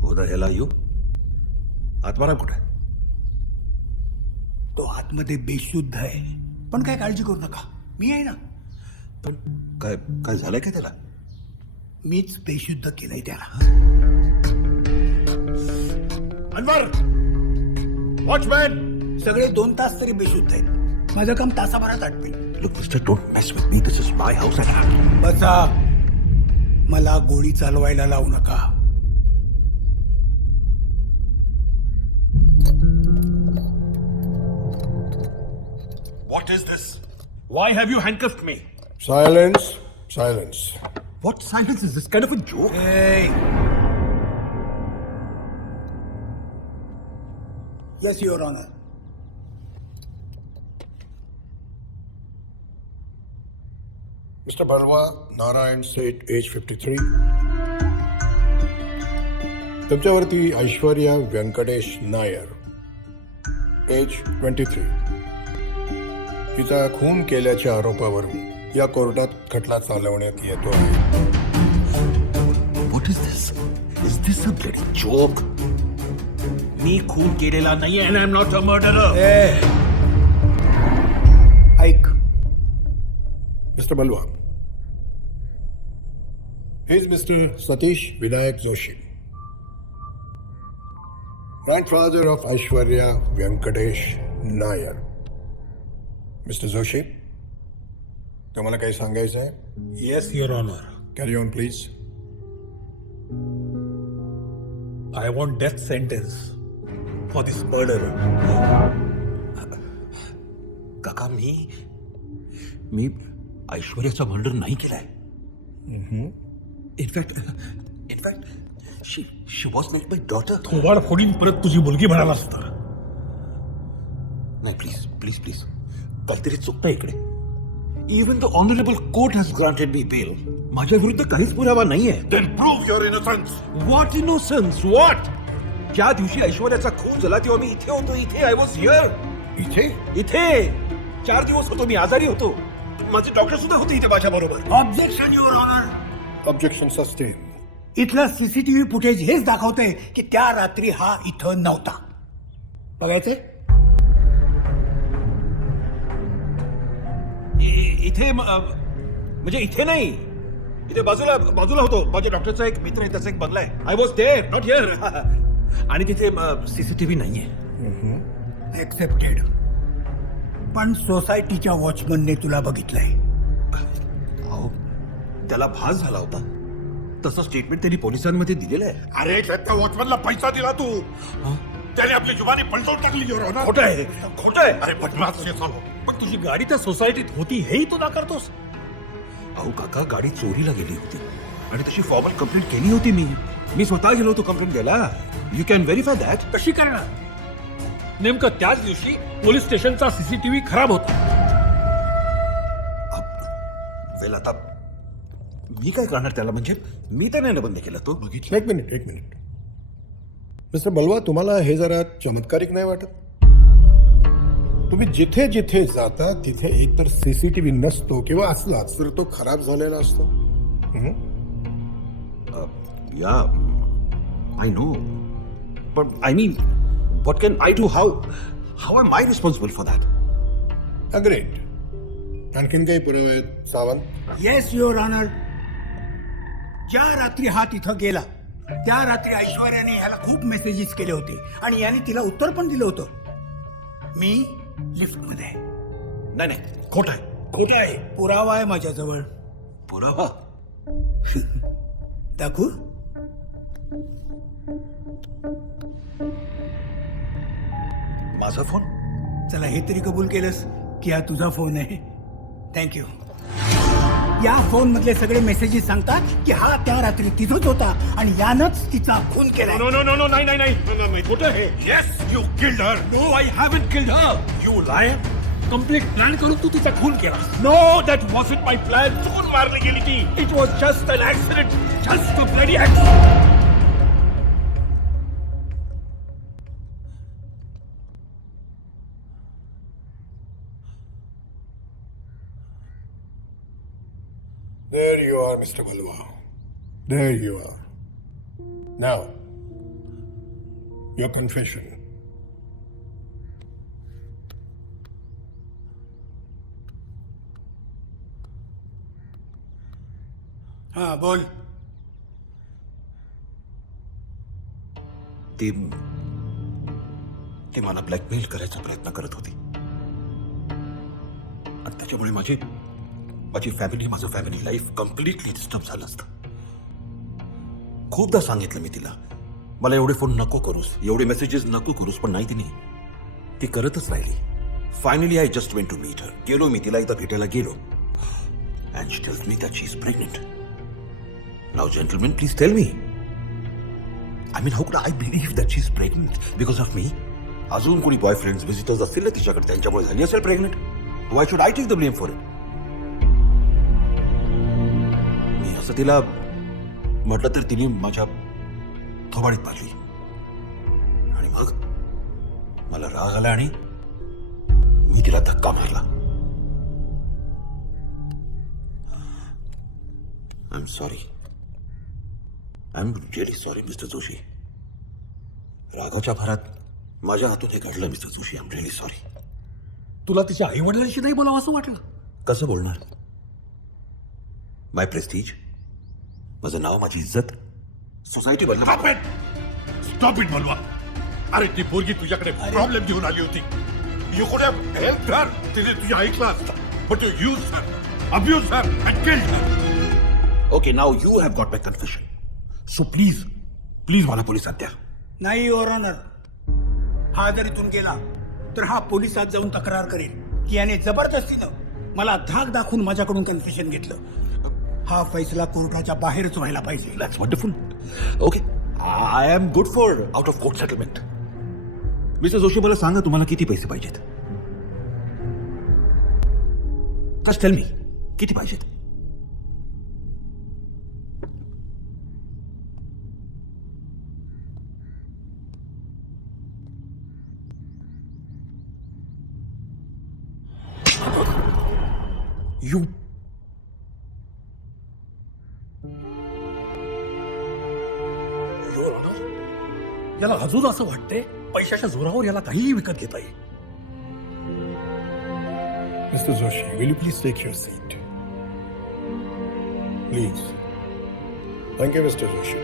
Who the hell are you? Atmaram कुठे आहे? तो आतमध्ये बेशुद्ध आहे, पण काय काळजी करू नका, मी आहे ना. पण काय काय झालंय का त्याला? मीच बेशुद्ध केलंय त्याला. अनवर, वॉचमॅन. सगळे 2 तास तरी बेशुद्ध आहेत. माझं काम तासाभरात आटपेल. Look, mister, don't mess with me. This is my house and बसा. मला गोळी चालवायला लावू नका. What is this? Why have you handcuffed me? Silence, silence. What silence is this? Kind of a joke? Yes, Your Honor. Mr. Balwa Narayan Seth, age 53. तुमच्यावरती Aishwarya Venkatesh Nair, age 23. तिचा खून केल्याच्या आरोपावरून या कोर्टात खटला चालवण्यात येतो आहे. What is this? Is this a bloody joke? मी खून केलेला नाहीये and I'm not a murderer. ऐक. Mr. Balwa. He is Mr. Satish Vinayak Joshi, grandfather of Aishwarya Venkatesh Nair. Mr. Joshi, तुम्हाला काही सांगायचं आहे? Yes, Your Honor. Carry on, please. I want death sentence for this murder. काका मी ऐश्वर्याचा murder नाही केलाय. In fact she was not my daughter. थोबाड फोडीन परत तुझी मुलगी म्हणाला असता. नाही, प्लीज प्लीज प्लीज, काहीतरी चुकतंय इकडे. Even the honourable court has granted me bail. माझ्या विरुद्ध काहीच पुरावा नाहीये. Then prove your innocence. What innocence? What? ज्या दिवशी ऐश्वर्याचा खून झाला तेव्हा मी इथे होतो. इथे आय वॉज हिअर. इथे 4 दिवस होतो. मी आजारी होतो. माझे डॉक्टर सुद्धा होते इथे माझ्या बरोबर. Objection, your honour. Objection sustain. इथलं सीसीटीव्ही फुटेज हेच दाखवतंय की त्या रात्री हा इथं नव्हता. बघायचंय? इथे म्हणजे इथे नाही, इथे बाजूला होतो. माझ्या डॉक्टरचा एक मित्र आहे, त्याचा एक बंगला आहे. I was there, not here. आणि तिथे सीसीटीव्ही नाहीये. एक्सेप्टेड. पण सोसायटीच्या वॉचमनने तुला बघितलंय. अहो, त्याला भास झाला होता. तसं स्टेटमेंट त्यांनी पोलिसांमध्ये दिलेलं आहे. अरे त्या वॉचमॅनला पैसा दिला तू. त्याने आपली जुबानी पलटवून टाकली. Your Honor. खोटं आहे, खोटं आहे. अरे बदमाश झालो. पण तुझी गाडी त्या सोसायटीत होती हेही तू नाकारतोस. अहो काका, गाडी चोरीला गेली होती आणि तशी फॉर्मल कंप्लेंट केली होती. मी स्वतः गेलो होतो कंप्लेंट द्यायला. You can verify that. कशी करणार? नेमकं त्याच दिवशी पोलीस स्टेशनचा सीसीटीव्ही खराब होता. वेल, आता मी काय करणार त्याला? म्हणजे मी तर नाही बंद केला तो. बघितलं. एक मिनिट. मिस्टर बलवा, तुम्हाला हे जरा चमत्कारिक नाही वाटत? तुम्ही जिथे जिथे जाता तिथे एकतर सीसीटीव्ही नसतो किंवा असलाच तर तो खराब झालेला असतो. Yeah I know, but I mean what can I do? How am I responsible for that? Agreed. आणखीन काही पुरावे आहेत सावंत? Yes, your honour. ज्या रात्री हा तिथं गेला त्या रात्री ऐश्वर्याने ह्याला खूप मेसेजेस केले होते आणि याने तिला उत्तर पण दिलं होतं. मी लिफ्टमध्ये. नाही, खोटं आहे. पुरावा आहे माझ्याजवळ. पुरावा? दाखवू? माझा फोन? चला, हे तरी कबूल केलंस की हा तुझा फोन आहे. थँक्यू. या फोन मधले सगळे मेसेजेस सांगतात की हा त्या रात्री तिथंच होता आणि यानंच तिचा खून केला. नो, नाही. खोटं आहे. Yes, you killed her. No, I haven't killed her. You liar. Complete plan करून तू तिचा खून केला. No, that wasn't my plan. चुकून मारली गेली ती. It was just an accident. Just a bloody accident. There you are, Mr. Balwa. There you are. Now, your confession. हा बोल. ती मला ब्लॅकमेल करायचा प्रयत्न करत होती आणि त्याच्यामुळे माझी फॅमिली, माझं फॅमिली लाईफ कम्प्लिटली डिस्टर्ब झालं असतं. खूपदा सांगितलं मी तिला, मला एवढे फोन नको करूस, एवढे मेसेजेस नको करूस, पण नाही तिने, ती करतच राहिली. Finally I just went to meet her. गेलो मी तिला एकदा भेटायला गेलो and she tells me that she is pregnant. Now gentleman, please tell me, I mean, how could I believe that she's pregnant because of me? अजून कोणी boyfriends, visitors असतील ना तिच्याकडे, त्यांच्यामुळे झाली असेल pregnant. Why should I take the blame for it? मी असं तिला म्हटलं तर तिने माझ्या थोबाडीत मारली आणि मग मला राग आला आणि मी तिला धक्का मारला. I am sorry. I am really sorry mister Joshi. रागाच्या भरात माझ्या हातून हे घडलं mister Joshi. I am really sorry. तुला तिच्या आई वडिलांशी नाही बोलावं असं वाटलं? कसं बोलणार? माय प्रेस्टीज, माझं नाव, माझी इज्जत, सोसायटी बदल. स्टॉप इट बलवा. अरे ती पोरगी तुझ्याकडे प्रॉब्लेम घेऊन आली होती. यू कुड हॅव हेल्प्ड हर. तिने तुझ्या ऐकलं असतं, but you used her, abused her and killed her. Okay, now you have got my confession. So please please मला पोलिसात द्या. नाही युअर ऑनर, हा जर इथून गेला तर हा पोलिसात जाऊन तक्रार करेल की याने जबरदस्तीनं मला धाक दाखवून माझ्याकडून कन्फेशन घेतलं. हा फैसला कोर्टाच्या बाहेरच व्हायला पाहिजे. That's wonderful. Okay, I am good for out of court settlement. Mister Joshi, मला सांगा तुम्हाला किती पैसे पाहिजेत? जस्ट टेल मी, किती पाहिजेत? You. याला अजून असं वाटतंय पैशाच्या जोरावर याला काहीही विकत घेता येईल. Mr. Joshi, will you please take your seat? Please. Thank you, Mr. Joshi.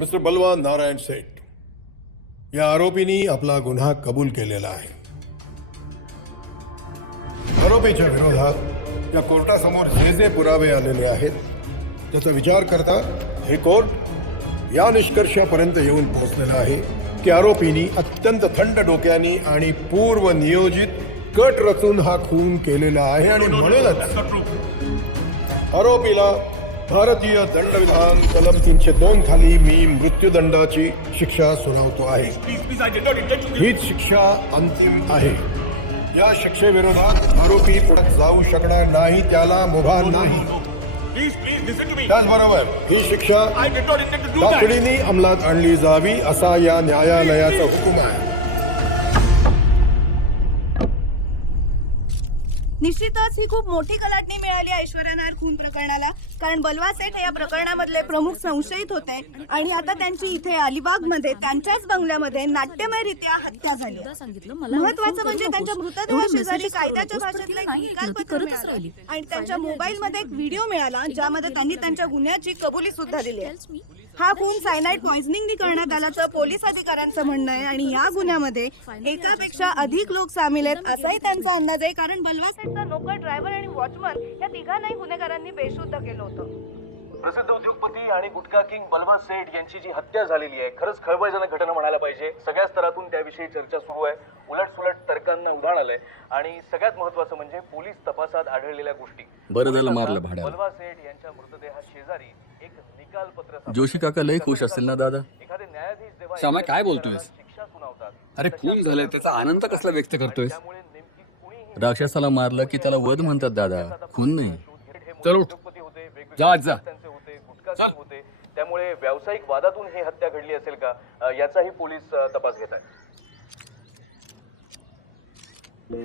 Mister बलवान नारायण सेठ, या आरोपींनी आपला गुन्हा कबूल केलेला आहे. आरोपीच्या विरोधात या कोर्टासमोर जे पुरावे आलेले आहेत त्याचा विचार करता हे कोर्ट या निष्कर्षापर्यंत येऊन पोहोचलेलं आहे की आरोपींनी अत्यंत थंड डोक्याने आणि पूर्व नियोजित कट रचून हा खून केलेला आहे आणि म्हणूनच आरोपीला भारतीय दंडविधान कलम 302 खाली मी मृत्यूदंडाची शिक्षा सुनावतो आहे. हीच शिक्षा अंतिम आहे. या शिक्षेविरोधात आरोपी पुढे जाऊ शकणार नाही, त्याला मुभा नाही. त्याचबरोबर ही शिक्षा तातडीने अंमलात आणली जावी असा या न्यायालयाचा हुकूम आहे. निश्चितच ही खूप मोठी कलाटणी मिळाली ऐश्वर्या नायर खून प्रकरणाला, कारण बलवा सेठ हे या प्रकरणामधले प्रमुख संशयित होते आणि आता त्यांची इथे अलिबागमध्ये त्यांच्याच बंगल्यामध्ये नाट्यमयरित्या हत्या झाली. महत्वाचं म्हणजे त्यांच्या मृतदेहाशेजारी कायद्याच्या भाषेतलं एक निकालपत्र मिळालं आणि त्यांच्या मोबाईलमध्ये एक व्हिडिओ मिळाला ज्यामध्ये त्यांनी त्यांच्या गुन्ह्याची कबुली सुद्धा दिली आहे. हा खून सायनाइड पॉइझनिंगनी करण्यात आल्याचं पोलीस अधिकाऱ्यांचं म्हणणं आहे आणि या गुन्ह्यामध्ये एकापेक्षा अधिक लोक सामील आहेत असाही त्यांचा अंदाज आहे, कारण बलवा सेठचा नोकर, ड्रायव्हर आणि वॉचमन या तिघांनाही गुन्हेगारांनी बेशुद्ध केलं होतं. प्रसिद्ध उद्योगपती आणि गुटखा किंग बलवा सेठ यांची जी हत्या झालेली आहे, खरंच खळबळजनक घटना म्हणायला पाहिजे. सगळ्या स्तरातून त्याविषयी चर्चा सुरू आहे. उलटसुलट तर्कांना उधाण आलंय आणि सगळ्यात महत्त्वाचं म्हणजे पोलीस तपासात आढळलेल्या गोष्टी. बरं झालं मारलं भाड्याला. बलवा सेठ यांच्या मृतदेहाशेजारी एक निकालपत्र. जोशी काका लय खुश असतील ना दादा? एखादे न्यायाधीश जेव्हा श्यामा, काय बोलतोयस? शिक्षा सुनावतात, अरे खून झालाय, त्याचा आनंद कसला व्यक्त करतोयस? त्यामुळे नेमकी कुणीही राक्षसाला मारलं की त्याला वध म्हणतात दादा, खून नाही. चल उठ. जा आज जा. होते त्यामुळे व्यावसायिक वादातून ही हत्या घडली असेल का याचाही पोलीस तपास घेत आहेत. काय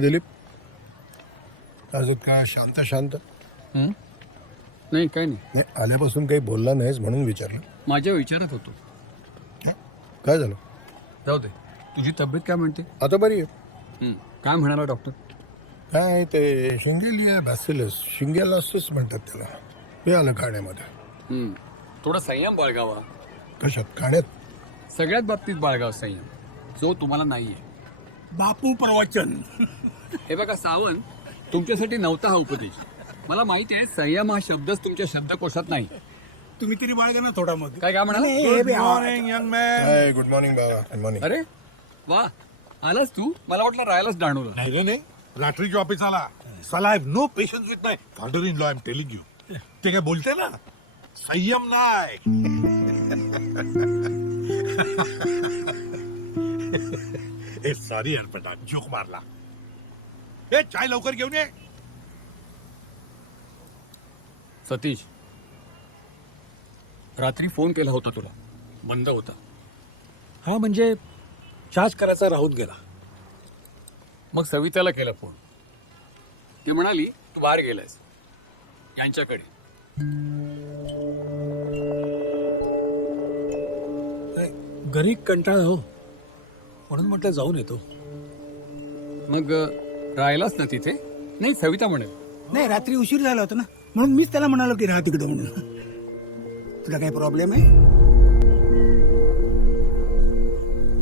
दिलीप अजून काय शांत शांत नाही काय नाही, नाही आल्यापासून काही बोलला नाहीस म्हणून विचारलं. माझ्या विचारात होतो. काय झालं? जाऊ दे, तुझी तब्येत काय म्हणते? आता बरी आहे. काय म्हणाला डॉक्टर? काय ते शिंगेलिया बॅसिलस शिंगेलासच म्हणतात त्याला. हे आलं खाण्यामध्ये. थोडा संयम बाळगावा. कशात? खाण्यात? सगळ्यात बाबतीत बाळगाव संयम, जो तुम्हाला नाहीये. बापू प्रवचन. हे बघा सावंत, तुमच्यासाठी नव्हता हा उपदेश. मला माहिती आहे संयम हा शब्दच तुमच्या शब्दकोशात नाही. तुम्ही तरी बाळगा ना थोडा मग. काय म्हणाला? Good morning young man. Good morning बाबा. Good morning. अरे वा, आलास तू? मला वाटलं राहायलाच डाणूला. नाही रे नाही, रात्रीच्या ऑफिस आला. साला I know patience with my father in law. I am telling you. ते काय बोलते ना, संयम नाही. ए सॉरी यार बेटा, जोक मारला. ए चाय लवकर घेऊन ये. सतीश, रात्री फोन केला होता तुला, बंद होता. हा म्हणजे चार्ज करायचा राहून गेला. मग सविताला केला फोन. ती म्हणाली तू बाहेर गेलायस यांच्याकडे. घरी कंटाळा हो, म्हणून म्हटलं जाऊन येतो. मग राहिलास ना तिथे? नाही, सविता म्हणेल. नाही रात्री उशीर झाला होता ना, म्हणून मीच त्याला म्हणालो की राहा तिकडं म्हणून. तुला काही प्रॉब्लेम आहे?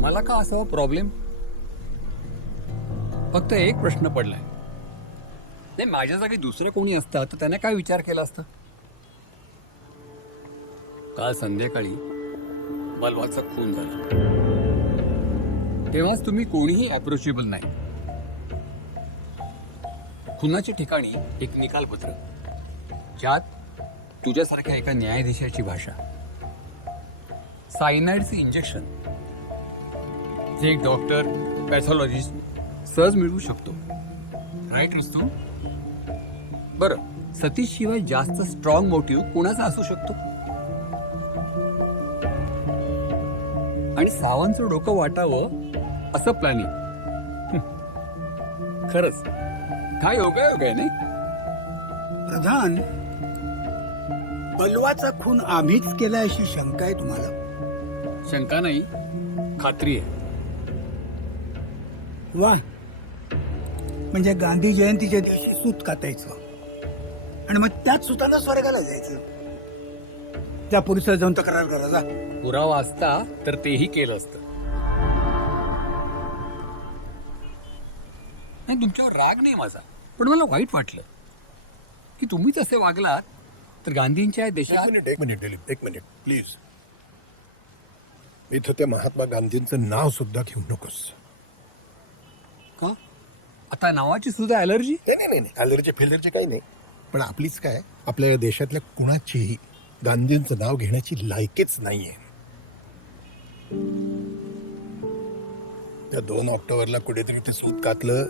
मला का असावा प्रॉब्लेम? फक्त एक प्रश्न पडलाय. नाही, माझ्या जागी दुसरं कोणी असतं तर त्याने काय विचार केला असतं? काल संध्याकाळी बलवाचा खून झाला, तेव्हाच तुम्ही कोणीही अप्रोचेबल नाही. खुनाच्या ठिकाणी एक निकालपत्र, ज्यात तुझ्यासारख्या एका न्यायाधीशाची भाषा, सायनाइडचे इंजेक्शन जे एक डॉक्टर, पॅथॉलॉजिस्ट सहज मिळवू शकतो. राईट असतो. बरं, सतीश शिवाय जास्त स्ट्रॉंग मोटिव्ह कोणाचा असू शकतो? आणि सावंतचं डोकं वाटावं असं प्लॅनिंग. खरंच काय योगायोग आहे नाही? प्रधान, बलवाचा खून आम्हीच केला अशी शंका आहे तुम्हाला? शंका नाही, खात्री आहे. वा, म्हणजे गांधी जयंतीच्या दिवशी सूत कातायचं आणि मग त्याच सुताला स्वर्गाला जायचं. त्या पोलिसाला जाऊन तक्रार करा जा. पुरावा असता तर तेही केलं असतं. नाही, तुमच्यावर राग नाही माझा, पण मला वाईट वाटलं की तुम्हीच असे वागलात तर गांधींच्या देशात. एक मिनिट दिलीप, एक मिनिट प्लीज. इथं त्या महात्मा गांधींचं नाव सुद्धा घेऊ नकोस. का? आता नावाची सुद्धा ॲलर्जी? नाही नाही नाही, अलर्जी फेलरची काही नाही. पण आपलीच काय, आपल्या या देशातल्या कुणाचीही गांधींचं नाव घेण्याची लायकीच नाहीये. त्या 2 ऑक्टोबरला कुठेतरी ते सूत कातलं,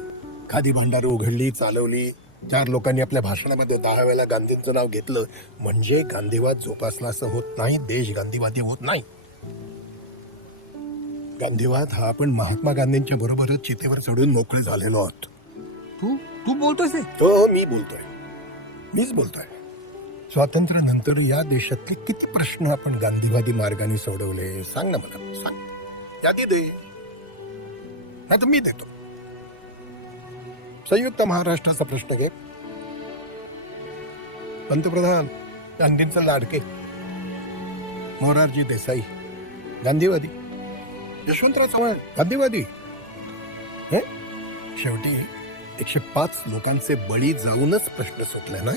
खादी भांडार उघडली, चालवली. 4 लोकांनी आपल्या भाषणामध्ये 10 वेळा गांधींचं नाव घेतलं, म्हणजे गांधीवाद जोपासला असं होत नाही. देश गांधीवादी होत नाही. गांधीवाद हा आपण महात्मा गांधींच्या बरोबरच चितेवर चढून मोकळे झालेलो आहोत. तू बोलतोस? हो, मी बोलतोय, मीच बोलतोय. स्वातंत्र्यानंतर या देशातले किती प्रश्न आपण गांधीवादी मार्गाने सोडवले सांग ना मला, सांग. यादी दे, नाही तर मी देतो. संयुक्त महाराष्ट्राचा प्रश्न घे. पंतप्रधान गांधींचा लाडके मोरारजी देसाई गांधीवादी, यशवंतराव चव्हाण गांधीवादी. शेवटी 105 लोकांचे बळी जाऊनच प्रश्न सुटला ना.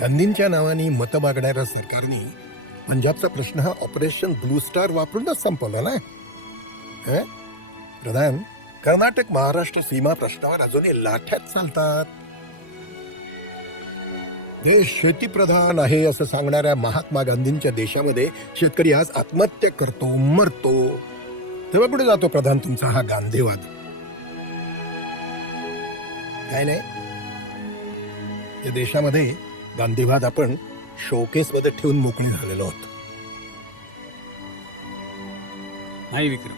गांधींच्या नावाने मत मागणाऱ्या सरकारने पंजाबचा प्रश्न हा ऑपरेशन ब्लू स्टार वापरूनच संपवला ना. प्रधान, कर्नाटक महाराष्ट्र सीमा प्रश्नावर अजूनही लाठ्यात चालतात. देश शेतीप्रधान आहे असं सांगणाऱ्या महात्मा गांधींच्या देशामध्ये शेतकरी आज आत्महत्या करतो, मरतो. तेव्हा कुठे जातो प्रधान तुमचा हा गांधीवाद? काय नाही, या देशामध्ये गांधीवाद आपण शोकेसमध्ये ठेवून मोकळे झालेलो आहोत. नाही विक्रम,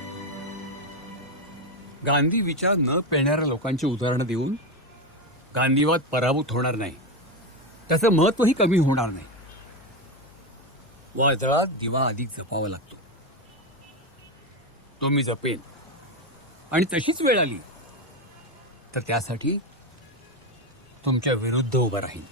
गांधी विचार न पेळणाऱ्या लोकांची उदाहरणं देऊन गांधीवाद पराभूत होणार नाही, त्याचं महत्वही कमी होणार नाही. वादळात दिवा अधिक जपावा लागतो, तो मी जपेन. आणि तशीच वेळ आली तर त्यासाठी तुमच्या विरुद्ध उभा राहील.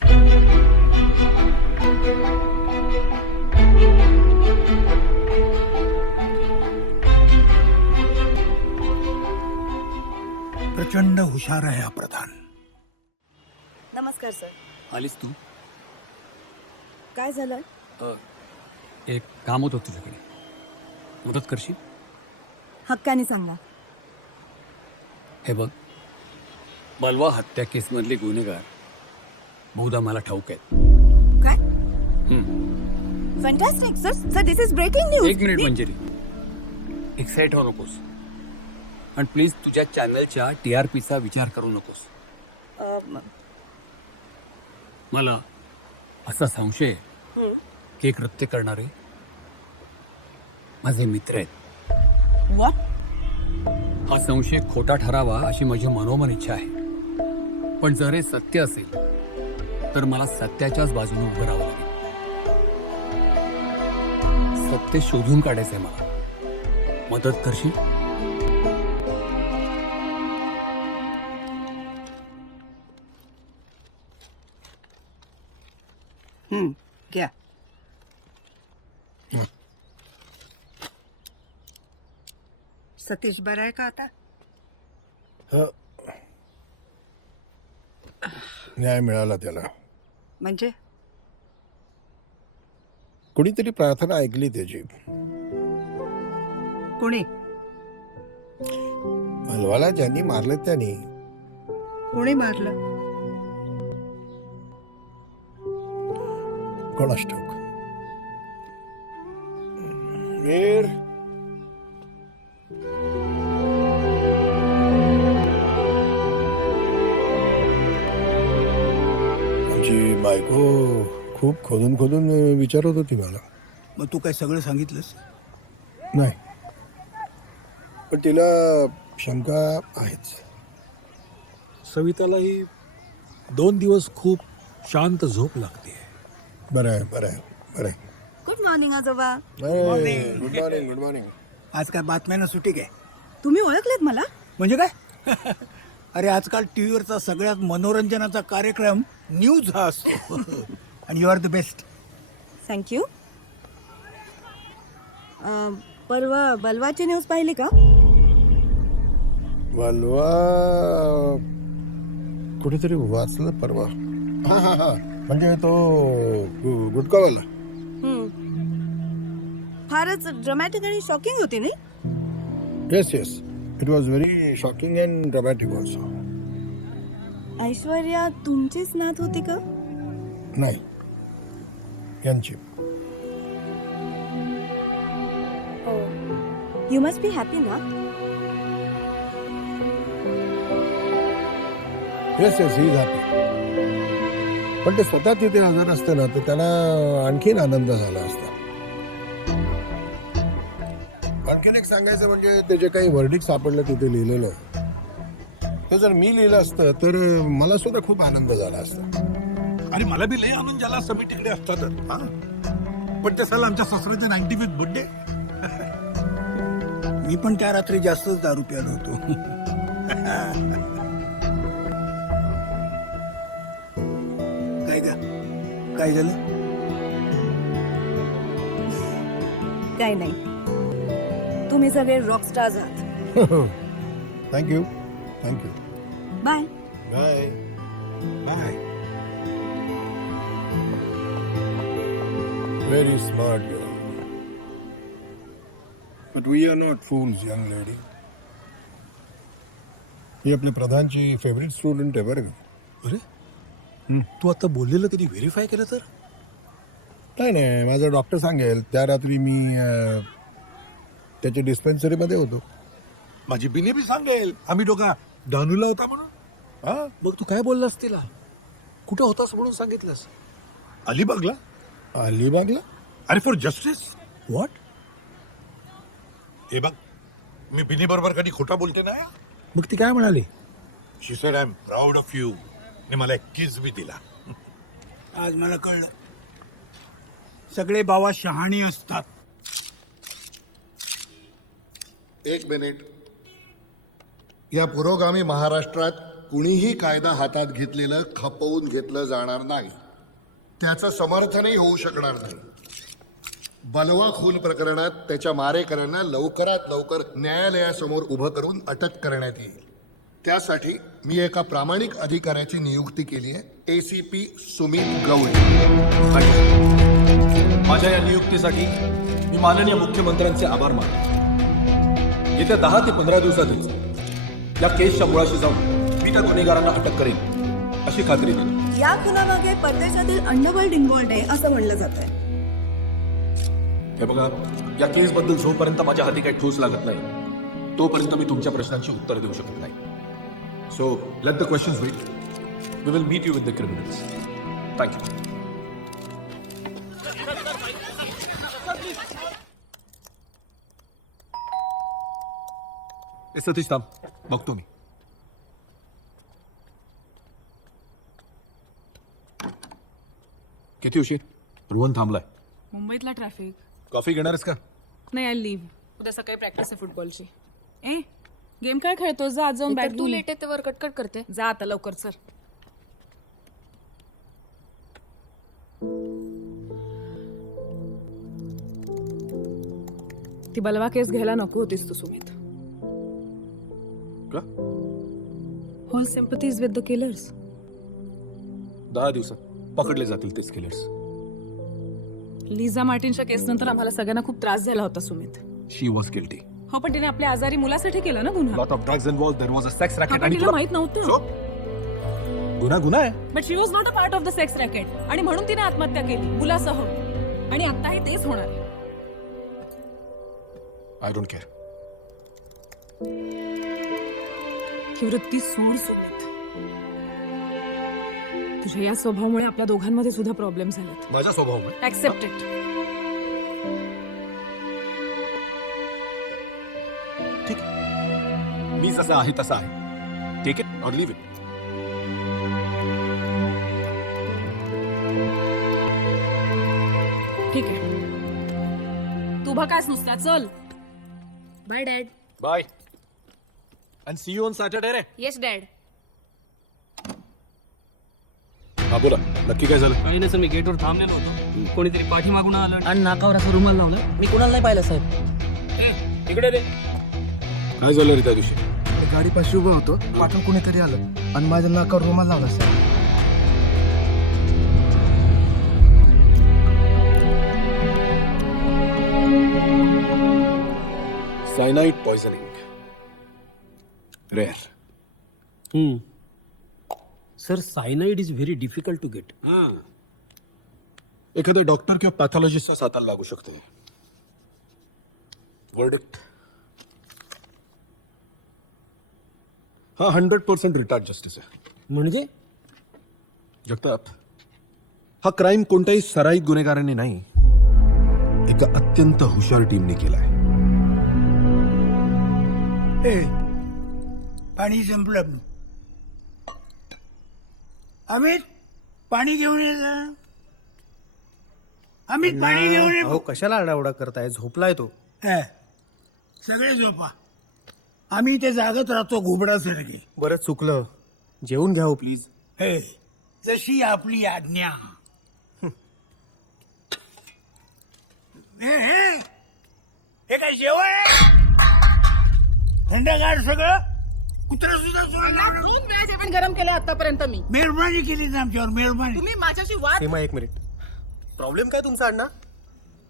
प्रचंड हुशार आहे हा प्रधान. नमस्कार सर. आलीस तू? काय झालं? एक काम होतं तुझ्याकडे, मदत करशील? हक्काने सांगा. हे बघ, बलवा हत्या केसमधले गुन्हेगार बहुधा मला ठाऊक आहेत. काय? Fantastic sir. Sir this is breaking news. एक मिनिट मंजिरी, एक्साइट हो नकोस. आणि प्लीज तुझ्या चॅनलच्या TRPचा विचार करू नकोस. मला असा संशय आहे की हे कृत्य करणारे माझे मित्र आहेत. व्हॉट? हा संशय खोटा ठरावा अशी माझी मनोमन इच्छा आहे. पण जर हे सत्य असेल तर मला सत्याच्याच बाजूने उभं राहावं लागेल. सत्य शोधून काढायचंय मला. मदत करशील? घ्या. सतीश बरा आहे का आता? न्याय मिळाला त्याला. म्हणजे कुणीतरी प्रार्थना ऐकली त्याची. कुणी? बलवाला ज्यांनी मारलं त्यांनी. कुणी मारलं? कोणास ठाऊक. मीर, माझी बायको खूप खोदून खोदून विचारत होती मला. मग तू काय सगळं सांगितलंस? नाही, पण तिला शंका आहेच. सवितालाही 2 दिवस खूप शांत झोप लागते. बरं आहे, बरं आहे, बरं आहे. गुड मॉर्निंग आजोबा. Good morning, good morning. आज काय बातम्यांना सुट्टी काय? तुम्ही ओळखलेत मला? म्हणजे काय? अरे आजकाल टीव्हीवरचा सगळ्यात मनोरंजनाचा कार्यक्रम न्यूज हा असतो. आणि you are the best. Thank you. परवा बलवाची न्यूज पाहिली का? बलवा कुठेतरी वाचलं परवा. हा हा हा, म्हणजे तो गुटकावाला. फारच ड्रामॅटिक आणि शॉकिंग होती नाही? Yes yes, it was very shocking and dramatic also. Aishwarya तुमचीच नात होती का? नाही, यांची. यू मस्ट बी हॅपी ना? Yes yes, he is happy. पण ते स्वतः तिथे हजर असते ना तर त्याला आणखीन आनंद झाला असता. आणखीन एक सांगायचं म्हणजे ते जे काही वर्डिक सापडलं तिथे लिहिलेलं, ते जर मी लिहिलं असतं तर मला सुद्धा खूप आनंद झाला असता. आणि मला बी लय आनंद झाला असता मी तिकडे असता तर. हा, पण ते साला आमच्या सासऱ्याचा 95th बर्थडे. मी पण त्या रात्री जास्तच दारू प्यालो होतो. काय का? काय झालं? काय नाही, तुम्ही सगळे रॉकस्टार्स आहात. Thank you, thank you. Bye. Bye bye. Very smart girl. But we are not fools, young lady. ही आपल्या प्रधानची फेवरेट स्टुडंट आहे बरं का. अरे तू आता बोललेलं कधी व्हेरीफाय केलं तर? नाही नाही, माझं डॉक्टर सांगेल. त्या रात्री मी त्याच्या डिस्पेन्सरीमध्ये होतो. माझी बिने बी सांगेल आम्ही दोघा दानूला होता म्हणून. हा, मग तू काय बोललास तिला? कुठं होतास म्हणून सांगितलंस? अलिबागला. अलिबागला? अरे फॉर जस्टिस. व्हॉट? हे बघ, मी बिनी बरोबर कधी खोटा बोलते ना. मग ती काय म्हणाली? She said I am proud of you. ने मला एक किस बी दिला. आज मला कळलं सगळे बाबा शहाणी असतात. एक मिनिट. या पुरोगामी महाराष्ट्रात कुणीही कायदा हातात घेतलेलं खपवून घेतलं जाणार नाही. त्याचं समर्थनही होऊ शकणार नाही. बलवा खून प्रकरणात त्याच्या मारेकऱ्यांना लवकरात लवकर न्यायालयासमोर उभं करून अटक करण्यात येईल. त्यासाठी मी एका प्रामाणिक अधिकाऱ्याची नियुक्ती केली आहे, ACP सुमित गवळी. माझ्या या नियुक्तीसाठी मी माननीय मुख्यमंत्र्यांचे आभार मानतो. येत्या 10 ते 15 दिवसातच या केसच्या मुळाशी जाऊन मी त्या गुन्हेगारांना अटक करेन अशी खात्री देतो. या खुनामागे परदेशातील अंडरवर्ल्ड इन्व्हॉल्ड आहे असं म्हणलं जात आहे. हे बघा, या केसबद्दल जोपर्यंत माझ्या हाती काही ठोस लागत नाही तोपर्यंत मी तुमच्या प्रश्नांची उत्तर देऊ शकत नाही. So let the questions wait. We will meet you with the criminals. Thank you. Satish थांब, बघतो मी. किती उशीर? रोहन थांबलाय. मुंबईतला ट्रॅफिक. कॉफी घेणारस का? नाही, आय लिव्ह. उद्या सकाळी प्रॅक्टिस आहे फुटबॉलची. गेम काय खेळतो? जा आज जाऊन बॅट. तू लेट येते, वर कटकट करते. जा आता लवकर चल. ती बलवा केस घ्यायला नको होतीस तू सुमित. का? Whole sympathies with the killers. 10 दिवसात पकडले जातील तेच किलर्स. लिझा मार्टिनच्या केस नंतर आम्हाला सगळ्यांना खूप त्रास झाला होता सुमित. शी वॉज गिल्टी. हो, पण तिने आपल्या आजारी मुलासाठी केलं ना गुन्हा. Lot of drugs involved. There was a sex racket. पण तिला माहित नव्हतं. गुन्हा आहे. But she was not a part of the sex racket. आणि म्हणून तिने आत्महत्या केली मुलासह. आणि आताही तेच होणार आहे. I don't care. ही वृत्ती सोड सुमित. तुझ्या या स्वभावामुळे आपल्या दोघांमध्ये सुद्धा प्रॉब्लेम झालेत. माझ्या स्वभावामुळे? Accept it. ठीक आहे, मी जसा आहे तसा आहे. Take it or leave it. ठीक आहे, तू बघास नुसता. चल bye dad. Bye and see you on Saturday. रे येस डॅड. हा बोला, नक्की काय झालं? काही नाही सर, मी गेटवर थांबलेलो होतो. कोणीतरी पाठीमागून आलं आणि नाकावर असं रुमाल लावला. मी कोणाला नाही पाहिलं साहेब. इकडे रे. काय झालं रे त्या दिवशी? गाडीपाशी उभं होतो, पाठून कोणीतरी आलं आणि माझ्या नाकावर रुमाल लावला sir. Cyanide poisoning. Rare. Sir, cyanide is very difficult to get. एखाद्या डॉक्टर किंवा पॅथॉलॉजिस्टचा हाताला लागू शकते. वर्डिक्ट हा 100% रिटार्ड जस्टिस आहे. म्हणजे जगताप, हा क्राईम कोणत्याही सराईत गुन्हेगारांनी नाही, एका अत्यंत हुशार टीमने केलाय. पाणी संपलं. अमित, पाणी घेऊन ये जा. अमित, पाणी घेऊन ये. कशाला आडावडा करताय? झोपलाय तो. सगळे झोपा. आम्ही ते जागत राहतो घुबडासारखे. बरं चुकलं, जेवून घ्या हो प्लीज. जशी आपली आज्ञा. हे काय जेवण? थंडगार सगळं. कुत्रा सुद्धा जेवण गरम केलं आतापर्यंत मी. मेहरबानी केली ना आमच्यावर. मेहरबानी. तुम्ही माझ्याशी वाद. सीमा, एक मिनिट. प्रॉब्लेम काय तुमचा अण्णा?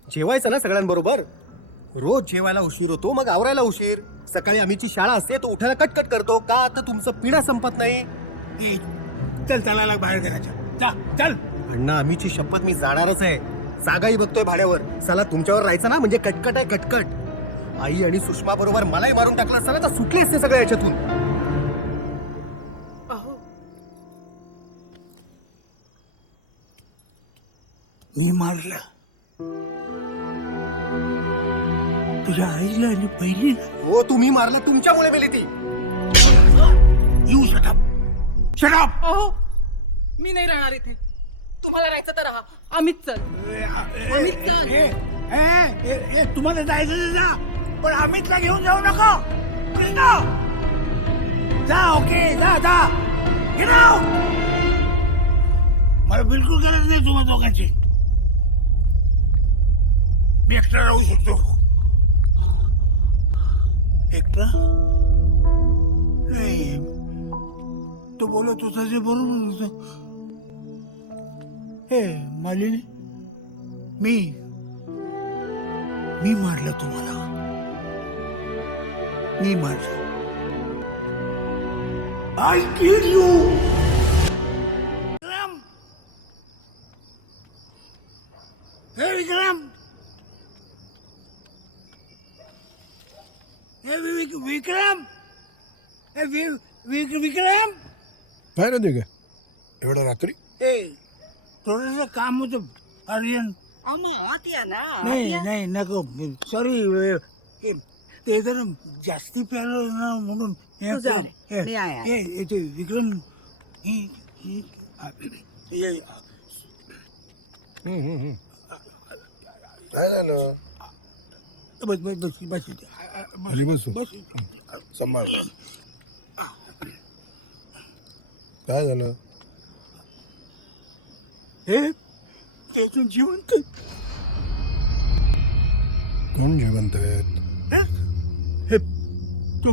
जेवायचं ना सगळ्यांबरोबर. रोज जेवायला उशीर होतो, मग आवरायला उशीर. सकाळी आम्हीची शाळा असते, तो उठायला कटकट करतो. का आता तुमचं पिढा संपत नाही? चल चालायला बाहेर करायचं. चल. अण्णा, आम्हीची शपथ, मी जाणारच आहे. जागाही बघतोय भाड्यावर. चला, तुमच्यावर राहायचं ना, म्हणजे कटकट आहे कटकट. आई आणि सुषमा बरोबर मलाही मारून टाकलं असतं ना, तर सुटले असते सगळ्या याच्यातून. मी मारला तुझ्या आईला आणि बहिणीला. हो तुम्ही मारलं, तुमच्यामुळे मेली ती. You shut up shut up. अहो मी नाही राहणार इथे. तुम्हाला राहायचं तर राहा. आम्हीच चल. तुम्हाला जायचं जा, पण अमितला घेऊन जाऊ नका. कृष्णा जा. ओके जा जा. Get out. मला बिलकुल गरज नाही तुम्हा दोघांची. मी एकटा राहू शकतो. एकटा नाही. तो बोलत होता ते बरोबर होतं. हे मालिनी, मी मारलं तुम्हाला. मी मारलं. I killed you. Vikram. Hey Vikram. Hey Vikram. Hey Vikram. काय रे का एवढ्या रात्री? हे थोडंसं काम होतं अर्जंट. आत या ना. नाही नको. सॉरी. ते जर जास्ती प्यालो ना म्हणून. तू जा रे. मी आहे. ते विक्रम काय झालं? बस खाली बसू. बस. सांभाळ. काय झालं? हे त्यातून जिवंत. कोण जिवंत आहेत? हे तो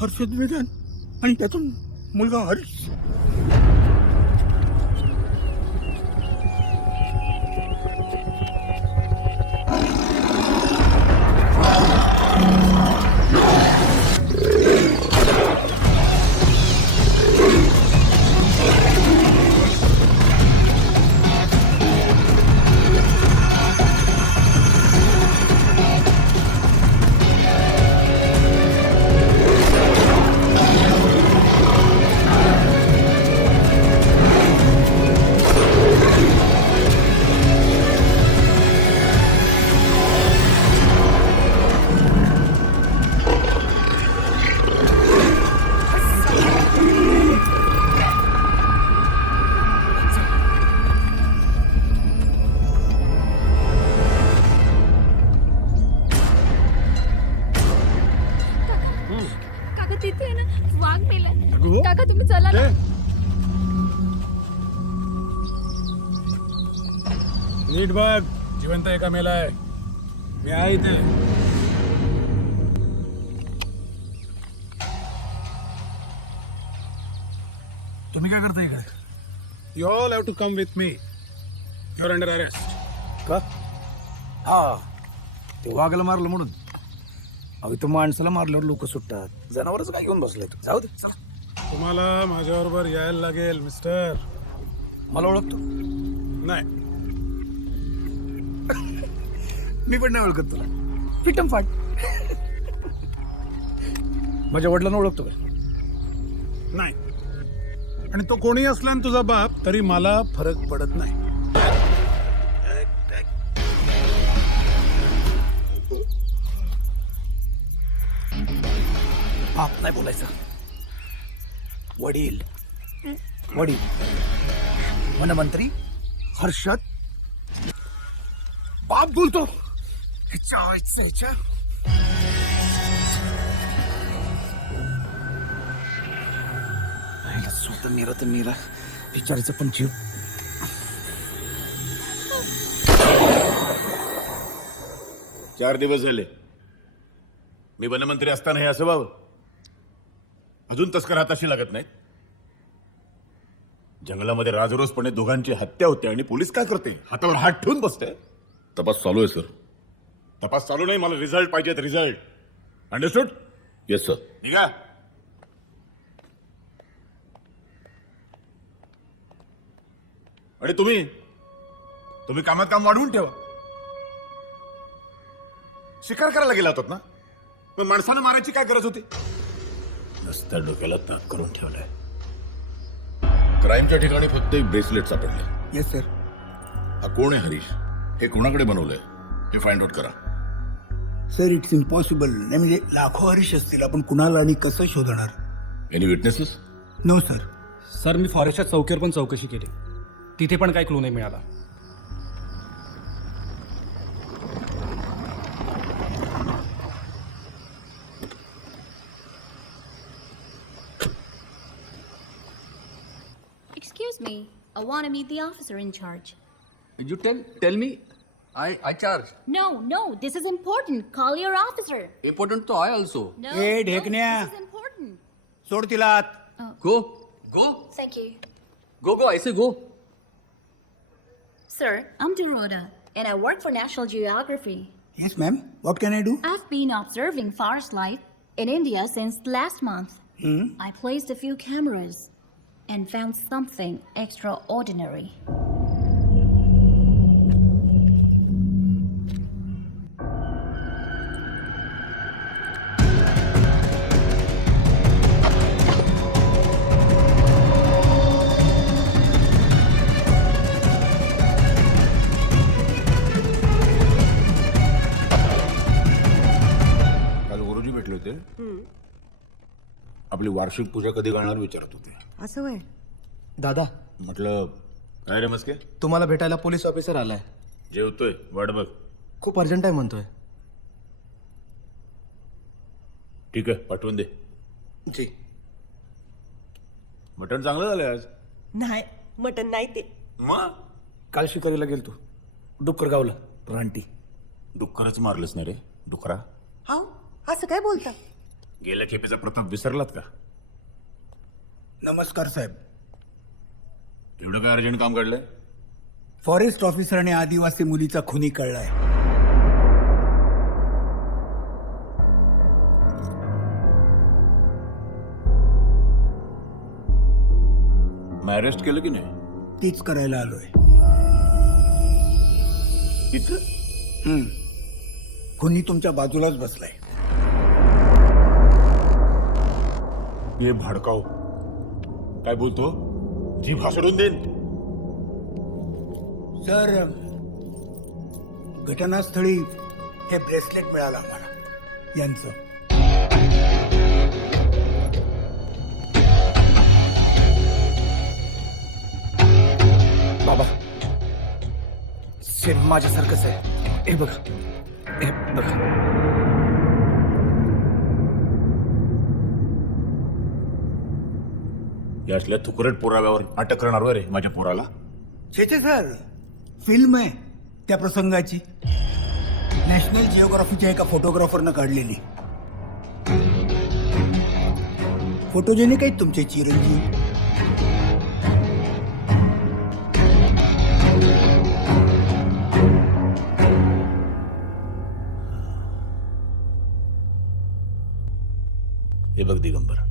हर्षद वेदन आणि त्यातून मुलगा हरीश. तिथे आहे ना वाघ मेला. काका तुम्ही चला ना. नीट बघ, जिवंत आहे का मेलाय? मी आहे इथे. तुम्ही काय करताय इकडे? You all have to come with me. Your under arrest. का? हा ते वाघाला मारलं म्हणून. अहो तो माणसाला मारल्यावर लोक सुटतात. जनावरच काय घेऊन बसले. जाऊ दे. तुम्हाला माझ्याबरोबर यायला लागेल मिस्टर. मला ओळखतो? नाही. मी पण नाही ओळखत तुला. फिटम फाट. माझ्या वडिलांना ओळखतो का? नाही. आणि तो कोणी असला ना तुझा बाप तरी मला फरक पडत नाही. बाप नाही बोलायचं. वडील. वनमंत्री हर्षद बाप बोलतो. ह्याच्या स्वतः मेरा तर मेरा विचारायचं पण जीव. चार दिवस झाले मी वनमंत्री असताना हे असं व्हावं. अजून तस्कर हाताशी लागत नाहीत. जंगलामध्ये राजरोसपणे दोघांची हत्या होते आणि पोलीस काय करते? हातावर हात ठेवून बसते. तपास चालू आहे सर. तपास चालू नाही, मला रिझल्ट पाहिजेत. रिझल्ट. अंडरस्टूड? Yes sir. निघा. आणि तुम्ही कामात काम वाढवून ठेवा. शिकार करायला गेला होतात ना, पण माणसाला मारायची काय गरज होती? नुसत्या डोक्याला ताप करून ठेवलाय. क्राईमच्या ठिकाणी फक्त एक ब्रेसलेट सापडले. Yes sir. हा कोण आहे हरीश? हे कोणाकडे बनवलंय हे फाइंड आउट करा. Sir it's impossible. नाही म्हणजे लाखो हरीश असतील, आपण कुणाला आणि कसं शोधणार? Any witnesses? No sir. Sir मी फॉरेस्टच्या चौकीवर पण चौकशी केली, तिथे पण काही क्लू नाही मिळाला. Excuse me, I want to meet the officer in charge. You tell me. I charge. No, this is important. Call your officer. Important to I also. No, Hey, ढेकण्या. this is important. सोड तिला आत. Go. Thank you. Go. I say go. Sir, I'm Dorota, and I work for National Geography. Yes ma'am, what can I do? I've been observing forest life in India since last month. I placed a few cameras and found something extraordinary. काल गुरुजी भेटले होते. आपली वार्षिक पूजा कधी घालणार विचारत होते. असं वय दादा, म्हटलं काय रे मस्के? तुम्हाला भेटायला पोलीस ऑफिसर आलाय. जेवतोय, वाट बघ. खूप अर्जंट आहे म्हणतोय. ठीक आहे, पाठवून दे. जी. मटण चांगलं झालंय आज. नाही, मटन नाही ते. मग काल शिकारीला गेलतो डुक्कर गावला रानटी. डुक्करच मारलंच नाही रे, डुकरा. हा, असं काय बोलता? गेल्या खेपेचा प्रताप विसरलात का? नमस्कार साहेब. एवढं काय अर्जंट काम काढलंय? फॉरेस्ट ऑफिसर आणि आदिवासी मुलीचा खुनी कळलाय. मग अरेस्ट केलं की नाही? तीच करायला आलोय. इथं खुनी तुमच्या बाजूलाच बसलाय. ये भडकाव काय बोलतो? जीभ हासडून देईन. सर, घटनास्थळी हे ब्रेसलेट मिळालं आम्हाला यांचं. बाबा, सेम माझ्यासारखंच आहे. हे बघा, हे बघा. यातल्या तुकरट पुराव्यावर अटक करणार रे माझ्या पोराला? छे सर, फिल्म आहे त्या प्रसंगाची, नॅशनल जिओग्राफीच्या एका फोटोग्राफरनं काढलेली. फोटोजेनिक आहेत तुमचे चिरंजीव. हे बघ दिगंबर,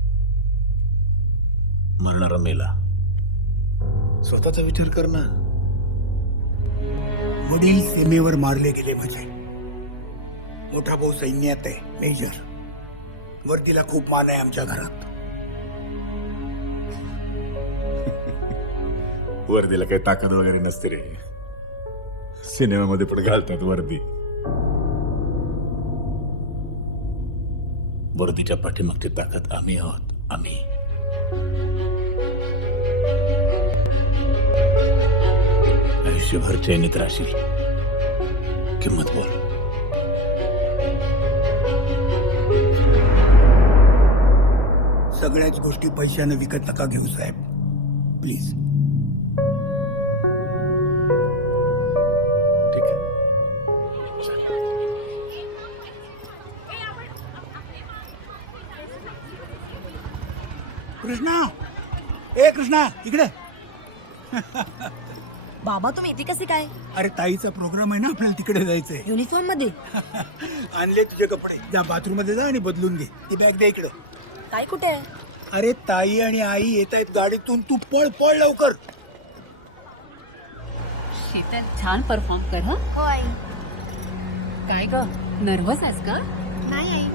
मरणारा मेला. स्वतःचा विचार कर ना. वडील सीमेवर मारले गेले माझे. मोठा भाऊ सैन्यात आहे, मेजर. वर्दीला खूप मान आहे आमच्या घरात. वर्दीला काही ताकद वगैरे नसते रे. सिनेमामध्ये पण घालतात वर्दी. वर्दीच्या पाठीमागची ताकद आम्ही आहोत. आम्ही. आयुष्यभर चैनीत राहशील. किंमत बोल. सगळ्याच गोष्टी पैशानं विकत नका घेऊ साहेब, प्लीज. ठीक आहे. कृष्णा, ए कृष्णा, इकडे. बाबा तुम्ही इथे कसे काय? अरे ताईचा प्रोग्राम आहे ना, आपल्याला तिकडे जायचंय. युनिफॉर्म मध्ये? आणले तुझे कपडे. जा बाथरूम मध्ये जा आणि बदलून घे. ती बॅग दे इकडे. काय कुठे आहे? अरे ताई आणि आई येत आहेत गाडीतून, तू पळ पळ लवकर. शीतल, छान परफॉर्म कर. हं? हो आई. काय ग, नर्वस आहेस का? नाही आई.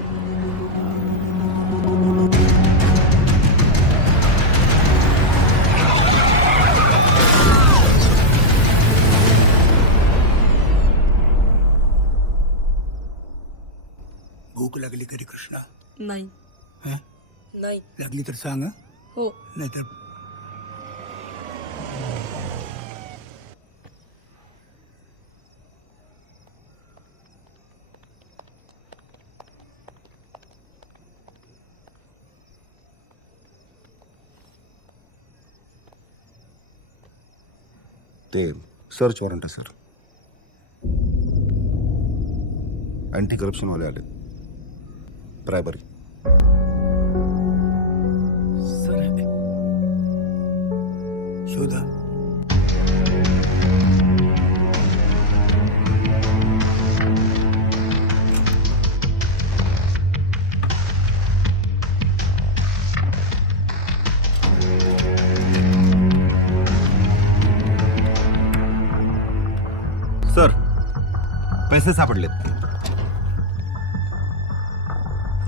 भूक लागली कधी कृष्णा? नाही हं? नाही. लागली तर सांग हं? हो. नाहीतर ते सर्च वॉरंट आहे सर. अँटी करप्शनवाले आले. प्रायबरी. सर शोधा. सर पैसे सापडलेत.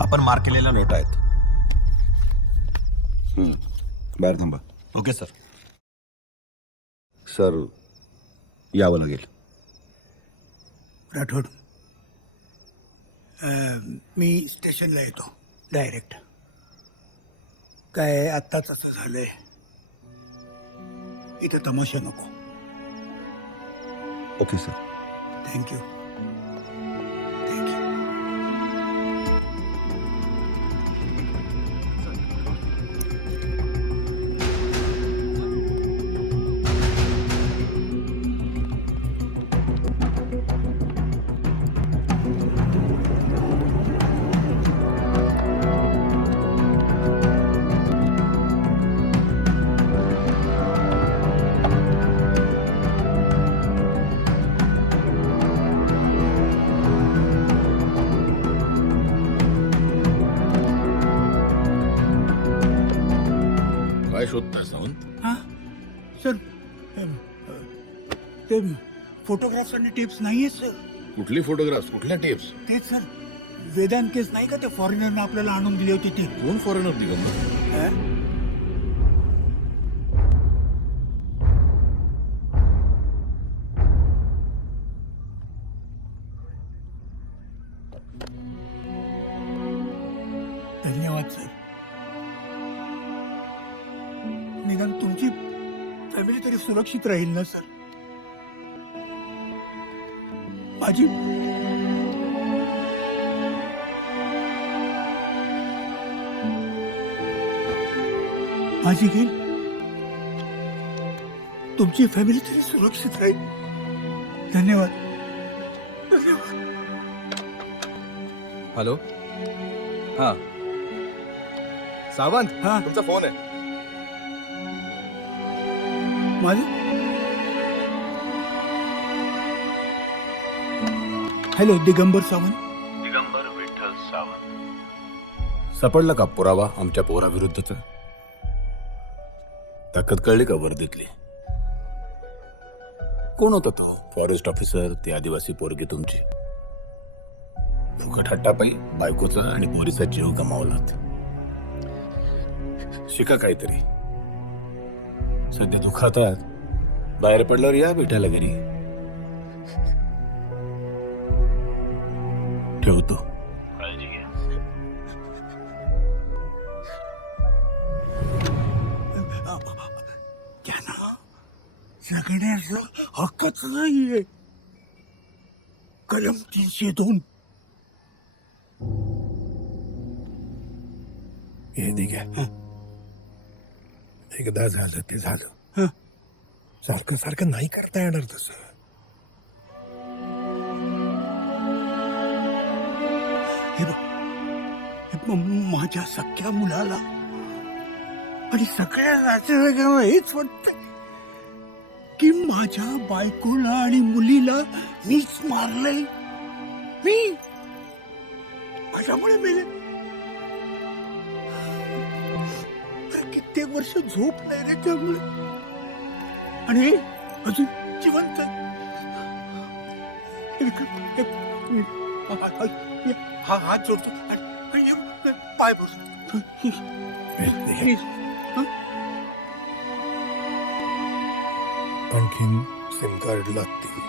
आपण मार्क केलेल्या नोट आहेत. बाहेर थांबा. Okay sir. सर यावं लागेल. राठोड मी स्टेशनला येतो डायरेक्ट. काय आत्ताच असं झालंय, इथं तमाशा नको. Okay sir. थँक्यू. थँक्यू. काय शोधताय सावंत? हां सर, ते फोटोग्राफ्स आणि टिप्स नाही आहेत सर. कुठली फोटोग्राफ्स, कुठल्या टिप्स? तेच सर, वेदांत केस नाही का, ते फॉरेनरनं आपल्याला आणून दिली होती ती. कोण फॉरेनर दिगंबर? हं? धन्यवाद सर. निदान तुमची फॅमिली तरी सुरक्षित राहील ना सर. माझी माझी घेईल. तुमची फॅमिली तरी सुरक्षित राहील. धन्यवाद. धन्यवाद. हॅलो. हा सावंत, हा तुमचा फोन आहे. माझं हॅलो, दिगंबर सावंत. दिगंबर विठ्ठल सावंत. सापडला का पुरावा आमच्या पोराविरुद्धचा? ताकद कळली का वर्दीतली? कोण होता तो फॉरेस्ट ऑफिसर? ती आदिवासी पोरगी तुमची? फुकट हट्टापायी बायकोचा आणि पोरीचा जीव गमावलात. शिका काहीतरी. सध्या दुखात आहात, बाहेर पडल्यावर या भेटायला घरी. ठेवतो. काळजी घ्या. त्यांना जगण्याचा हक्कच नाहीये. कलम 302. हे ठीक आहे. एकदा झालं ते झालं. सारखं सारखं नाही करता येणार तसं. हे बघ, माझ्या सख्या मुलाला आणि सगळ्या राज्याला हेच वाटतं की माझ्या बायकोला आणि मुलीला मीच मारलंय. मी माझ्यामुळे मेले. कित्येक वर्ष झोप नाही रे त्यामुळे. आणि हे अजून जिवंत आहे. हा हात जोडतो आणि पाय बसतो. आणखीन सिम कार्ड लागतील.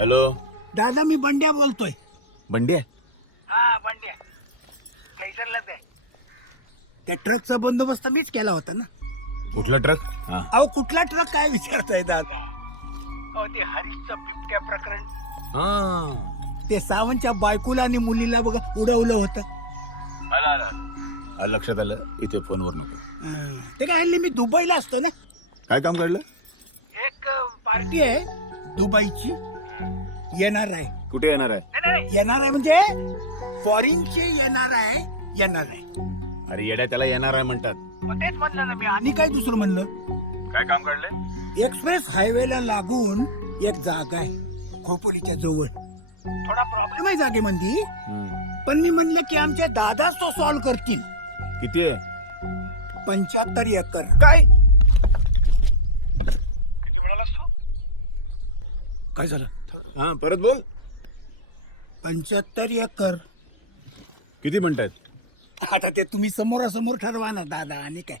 हॅलो दादा मी बंड्या बोलतोय. बंड्या हा बंड्या प्लेजरलाच आहे. त्या ट्रकचा बंदोबस्त मीच केला होता ना. कुठला ट्रक? हा अहो कुठला ट्रक काय विचारताय दादा? अहो ते हरीशचं बिबट्या प्रकरण, ते सावंतच्या बायकोला आणि मुलीला बघा उडवलं होतं. लक्षात आलं. इथे फोनवर नको. ते काय हल्ली मी दुबईला असतो ना. काय काम काढलं? एक पार्टी आहे दुबईची, येणार आहे. कुठे येणार आहे? येणार आहे म्हणजे फॉरेनची येणार आहे. अरे येड्या, त्याला येणार आहे म्हणतात. मग तेच म्हणलं ना मी, आणि काय दुसरं म्हणलं. काय काम काढलंय? एक्सप्रेस हायवेला लागून एक जागा आहे खोपोलीच्या जवळ. थोडा प्रॉब्लेम आहे जागेमध्ये, पण मी म्हणलं की आमचे दादाच तो सॉल्व्ह करतील. किती आहे? 75 एकर. काय काय झालं? हा परत बोल. 75 एकर. किती म्हणतायत? आता ते तुम्ही समोरासमोर ठरवा ना दादा. आणि काय,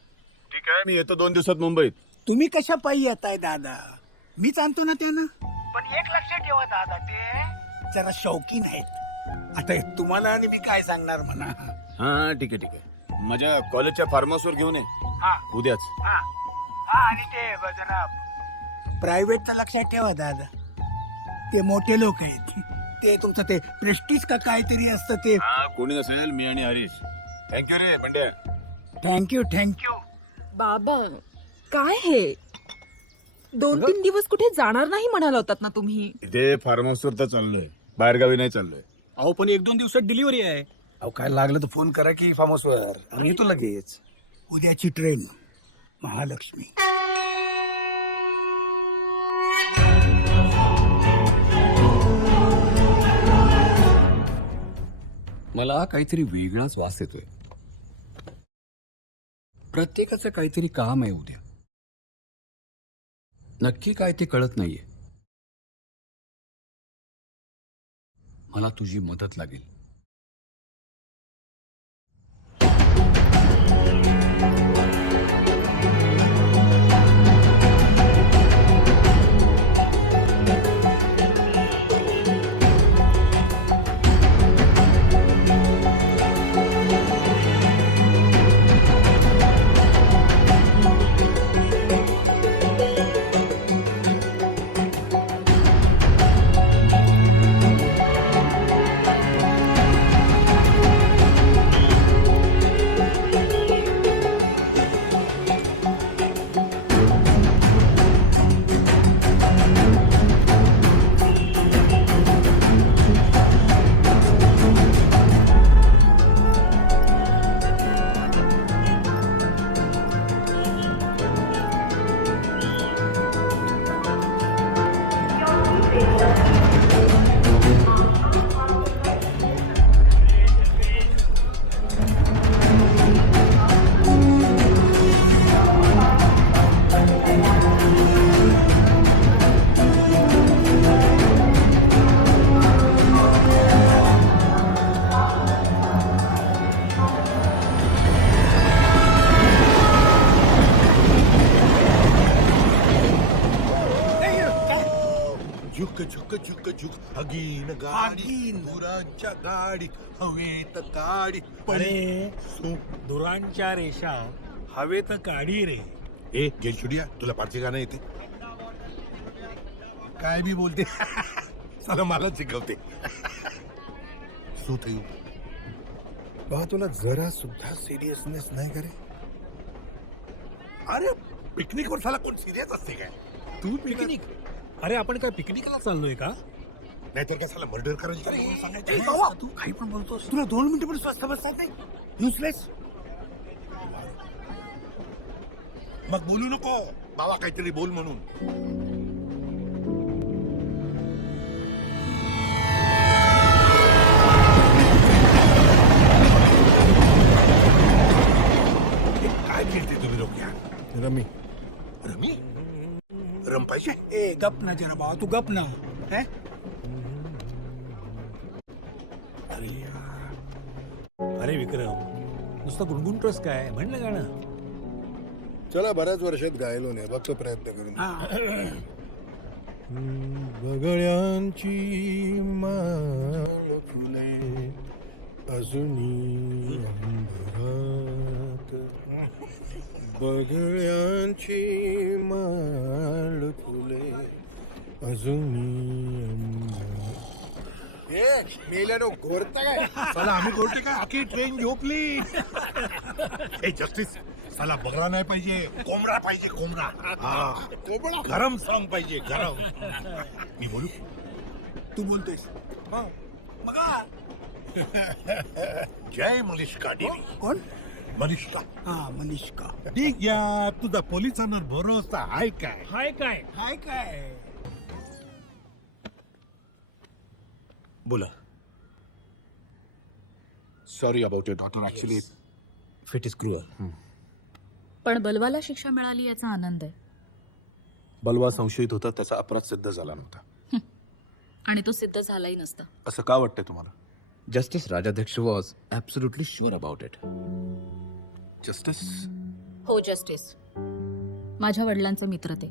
ठीक आहे, मी येतो 2 दिवसात मुंबईत. तुम्ही कशा पायी येताय दादा? मीच आणतो ना त्यांना. पण एक लक्षात ठेवा दादा, ते जरा शौकीन आहेत. आता हे तुम्हाला आणि मी काय सांगणार म्हणा. हा ठीक आहे. माझ्या कॉलेजच्या फार्म हाऊसवर घेऊन ये उद्याच. आणि ते जरा प्रायव्हेटचं लक्षात ठेवा दादा. ते मोठे लोक आहेत. ते तुमचं ते प्रेस्टिज का काहीतरी असतं ते. कोणी नसेल, मी आणि हरीश. थँक्यू रे बंड्या. थँक्यू. बाबा काय हे 2-3 दिवस कुठे जाणार नाही म्हणाला होतात ना तुम्ही. इथे फार्म हाऊसवर तर चाललोय, बाहेरगावी नाही चाललोय. अहो पण 1-2 दिवसात डिलिव्हरी आहे. अहो काय लागलं तर फोन करा की फार्म हाऊसवर, आम्ही येतो लगेच. उद्याची ट्रेन महालक्ष्मी. मला काहीतरी वेगळाच वास येतोय. प्रत्येकाचं काहीतरी काम आहे उद्या. नक्की काय ते कळत नाहीये. मला तुझी मदत लागेल. झुक हगीन गाडी, धुरांच्या गाडी हवेत गाडी. अरे दुरांच्या रेषा हवेत काढी रे. ए गेलशुडिया, तुला पारची गाणं येते? काय बी बोलते. चला मला शिकवते. सुत बा, तुला जरा सुद्धा सिरियसनेस नाही करे. अरे पिकनिक वर साला कोण सिरियस असते काय? तू पिकनिक? अरे आपण काय पिकनिकला चाललोय का? नाहीतर काय साला मर्डर करायचं सांगायचं. तू काही पण बोलतोस. तुला 2 मिनिटं पण स्वस्त बसतात नाही. युजलेस. मग बोलू नको बाबा, काहीतरी बोल म्हणून. काय खेळते तुम्ही लोक? रमी रमी रम पाहिजे. ए गप ना जरा बाबा, तू गप ना. अरे विक्रम, नुसतं गुणगुणतोस काय? म्हणलं गाणं. चला, बऱ्याच वर्षात गायलो नाही, बघतो प्रयत्न करून. बगळ्यांची माळ फुले अजूनी अंबरात, बगळ्यांची माळ फुले अजूनी अंबरात. मेल्यानो घोरता काय? चला आम्ही गोष्टी काय आखी ट्रेन झोपली. ए जस्टिस, चला बगळा नाही पाहिजे, कोंबडा पाहिजे, कोंबडा. कोंबडा गरम सॉंग पाहिजे, गरम. मी बोलू? तू बोलतोयस जय मलिष्का देवी. कोण? मलिष्का. हा मनिष्का. ठीक या, तुझा पोलिसांवर भरोसा आहे काय? हाय काय? बोला. Sorry about your daughter. Actually fit is cruel. पण बलवाला शिक्षा मिळाली याचा आनंद आहे. बलवा संशयित होता, त्याचा अपराध सिद्ध झाला नव्हता. आणि तो सिद्ध झालाही नसता. असं का वाटतंय तुम्हाला? Justice Rajadhyaksha was absolutely sure about it. Justice? हो जस्टिस. माझ्या वडिलांचा मित्र ते.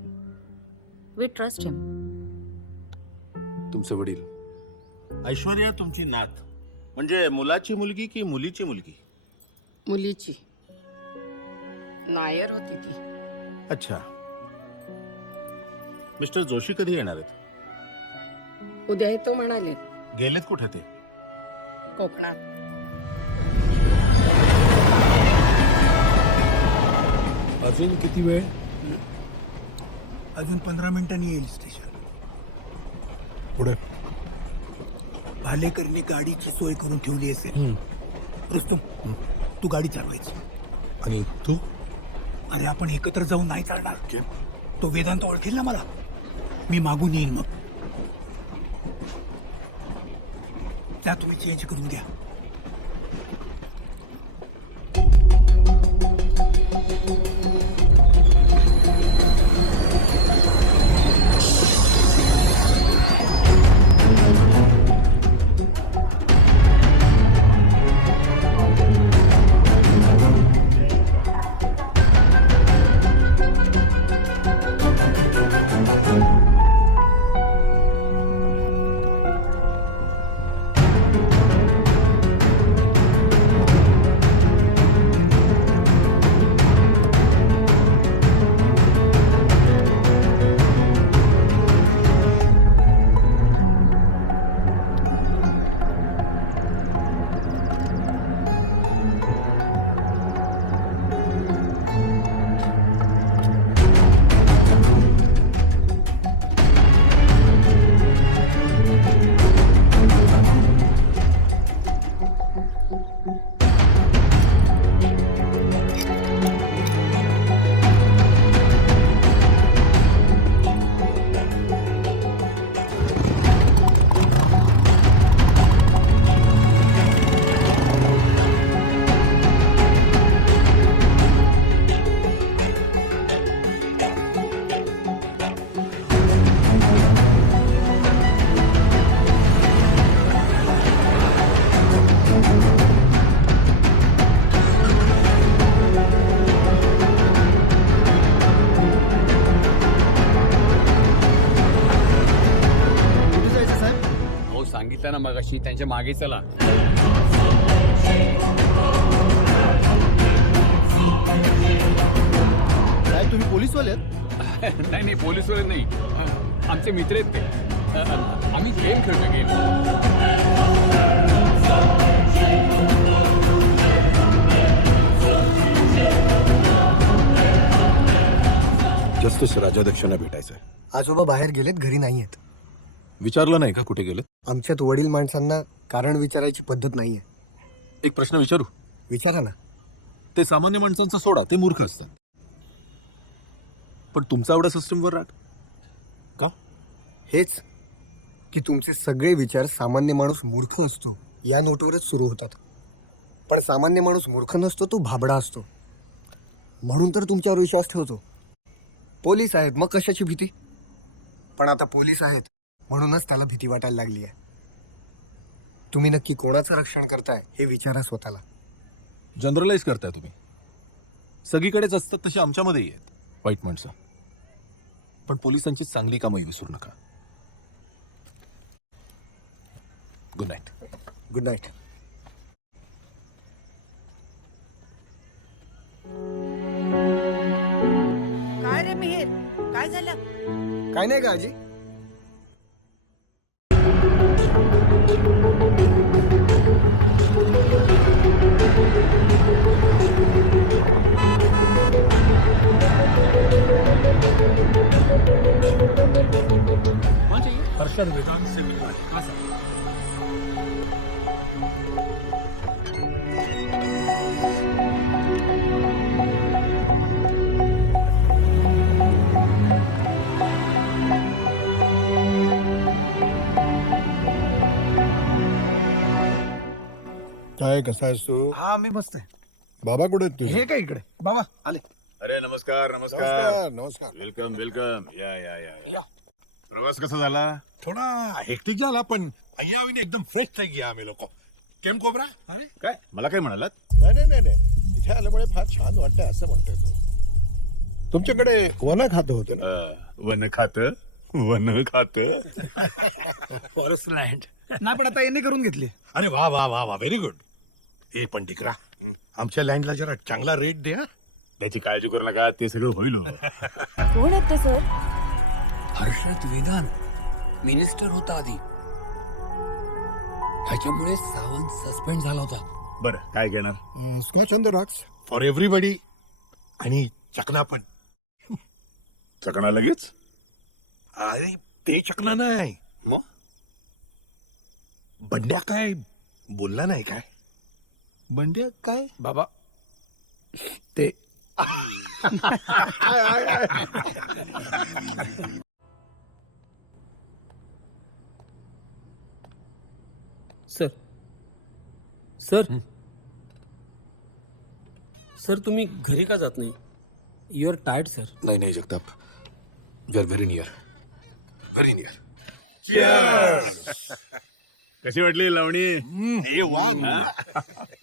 वी ट्रस्ट हिम. तुमचे वडील? ऐश्वर्या तुमची नात म्हणजे मुलाची मुलगी की मुलीची मुलगी? मुलीची नायर होती ती. अच्छा. मिस्टर जोशी कधी येणार आहेत? उद्या येतो म्हणाले. गेलेत कुठे ते? कोकणात. अजून किती वेळ? अजून 15 मिनिटांनी येईल स्टेशन. पुढे भालेकरने गाडीची सोय करून ठेवली असेल. रुस्तम, तू गाडी चालवायची. आणि तू? अरे आपण एकत्र जाऊन नाही चालणार. तो वेदांत ओळखेल ना मला. मी मागून येईन मग. त्या तुम्ही चेंज करून घ्या. सांगितलं ना मगाशी, त्यांच्या मागे चला. काय तुम्ही पोलीसवाले आहेत? नाही नाही, पोलीसवाले नाही, आमचे मित्र आहेत ते. आम्ही गेम खेळतो, गेम. जस्टिस राजाध्यक्षांना भेटायचंय. आजोबा बाहेर गेलेत, घरी नाही आहेत. विचारलं नाही का कुठे गेलं? आमच्यात वडील माणसांना कारण विचारायची पद्धत नाहीये. एक प्रश्न विचारू? विचारा ना. ते सामान्य माणसांचा सोडा, ते मूर्ख असतात, पण तुमचा एवढा सिस्टमवर राग का? हेच की तुमचे सगळे विचार सामान्य माणूस मूर्ख असतो या नोटवरच सुरू होतात. पण सामान्य माणूस मूर्ख नसतो, तो भाबडा असतो. म्हणून तर तुमच्यावर विश्वास ठेवतो. पोलीस आहेत मग कशाची भीती? पण आता पोलीस आहेत म्हणूनच त्याला भीती वाटायला लागली आहे. तुम्ही नक्की कोणाचं रक्षण करताय हे विचारा स्वतःला. जनरलाइज करताय तुम्ही. सगळीकडेच असतात तसे आमच्यामध्येही आहेत वाईट माणसं, पण पोलिसांची चांगली कामं विसरू नका. Good night. Good night. काय रे मिहिर, काय झालं? काय नाही का आजी? हर्षद वेदांत से मिलना है. हाँ सर. काय कसा आहेस तू? हा मी मस्त आहे. बाबा कुठे आहेत तुझे? हे काय इकडे बाबा आले. अरे नमस्कार नमस्कार. नमस्कार नमस्कार. Welcome welcome. या या या. प्रवास कसा झाला? थोडा हेक्टिक झाला पण अय्यावीने एकदम फ्रेश नाही गया आम्ही लोक. केम कोबरा? अरे काय मला काय म्हणालात? नाही इथे आल्यामुळे फार छान वाटतंय असं म्हणतोय तू. तुमच्याकडे वन खातं होतं ना? वन खातं. Forest land. नाही पण आता यांनी करून घेतली. अरे वा वा वा वा व्हेरी गुड. ए पण टिकरा आमच्या लँडला जरा चांगला रेट दे. त्याची काळजी करू नका, ते सगळं होईल. कोण आहेत ते सर? हर्षद वेदांत मिनिस्टर होता आधी, त्याच्यामुळे सावंत सस्पेंड झाला होता. बरं काय घेणार? Scotch on the rocks. For everybody. आणि चकना पण. चकणा लगेच? अरे ते चकना नाही. बंड्या काय बोलला नाही काय? बंड्या काय बाबा ते सर सर तुम्ही घरी का जात नाही? You are tired sir. नाही Jagtap, you are very near. कशी वाटली लावणी?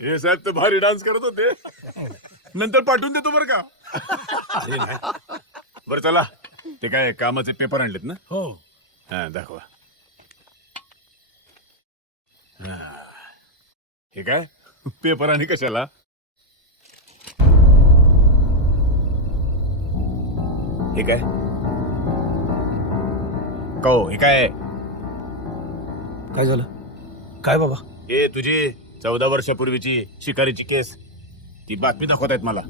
हे साहेब तर भारी डान्स करत होते. नंतर पाठवून देतो बरं का. बरं चला, ते काय कामाचे पेपर आणलेत ना? हो. हा दाखवा. हे काय पेपर आणि कशाला? हे काय कहो, हे काय? काय झालं? काय बाबा? हे तुझी 14 वर्षापूर्वीची शिकारीची केस, ती बातमी दाखवत आहेत मला.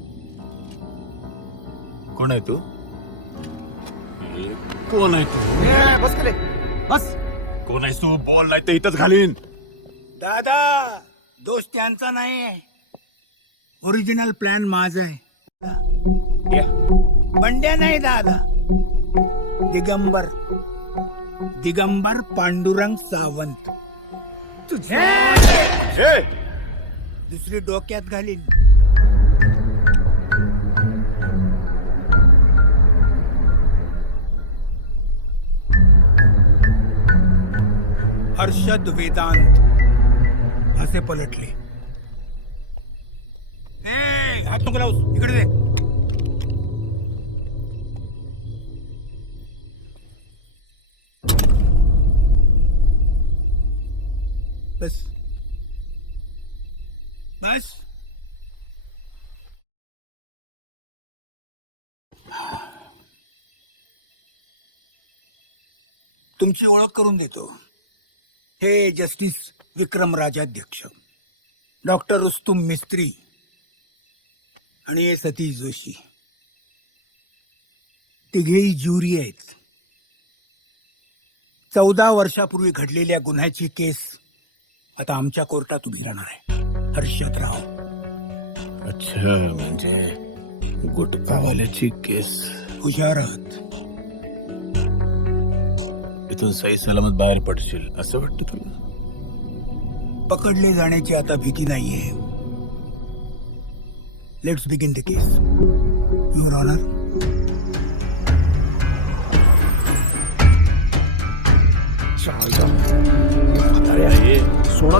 कोण आहे तू? कोण आहे तू? बस केले बस. कोण आहेस तू? बॉल नाही तर इथंच घालीन. दादा दोष त्यांचा नाही, ओरिजिनल प्लॅन माझा आहे. बंड्या नाही दादा, दिगंबर पांडुरंग सावंत. हे! दुसरी डोक्यात घालीन. हर्षद वेदांत असे पलटले. हात नको लावूस, इकडे दे. बस बस. तुमची ओळख करून देतो. हे जस्टिस विक्रम राजाध्यक्ष, डॉक्टर रुस्तुम मिस्त्री आणि हे सतीश जोशी. तिघेही ज्युरी आहेत. 14 वर्षापूर्वी घडलेल्या गुन्ह्याची केस आता आमच्या कोर्टात उभी राहणार आहे. हर्षदराव. अच्छा, म्हणजे गुटखावाल्याची केस. हुशार आहात. इथून सही सलामत बाहेर पडशील असं वाटतं तुला? पकडले जाण्याची आता भीती नाहीये. Let's begin the case. Your honour. सोडा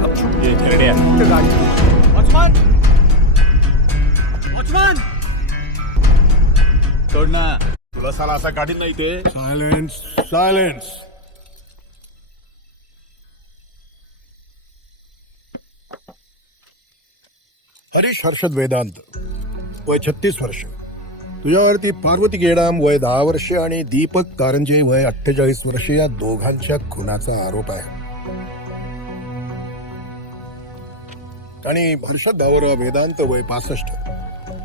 सोड ना. तुला साला असा काढीन नाही ते. सायलेन्स. हरीश हर्षद वेदांत वय 36 वर्ष, तुझ्यावरती पार्वती गेडाम वय 10 वर्ष आणि दीपक कारंजे वय 48 वर्ष या दोघांच्या खुनाचा आरोप आहे. आणि हर्षद भाऊराव वेदांत वय 65,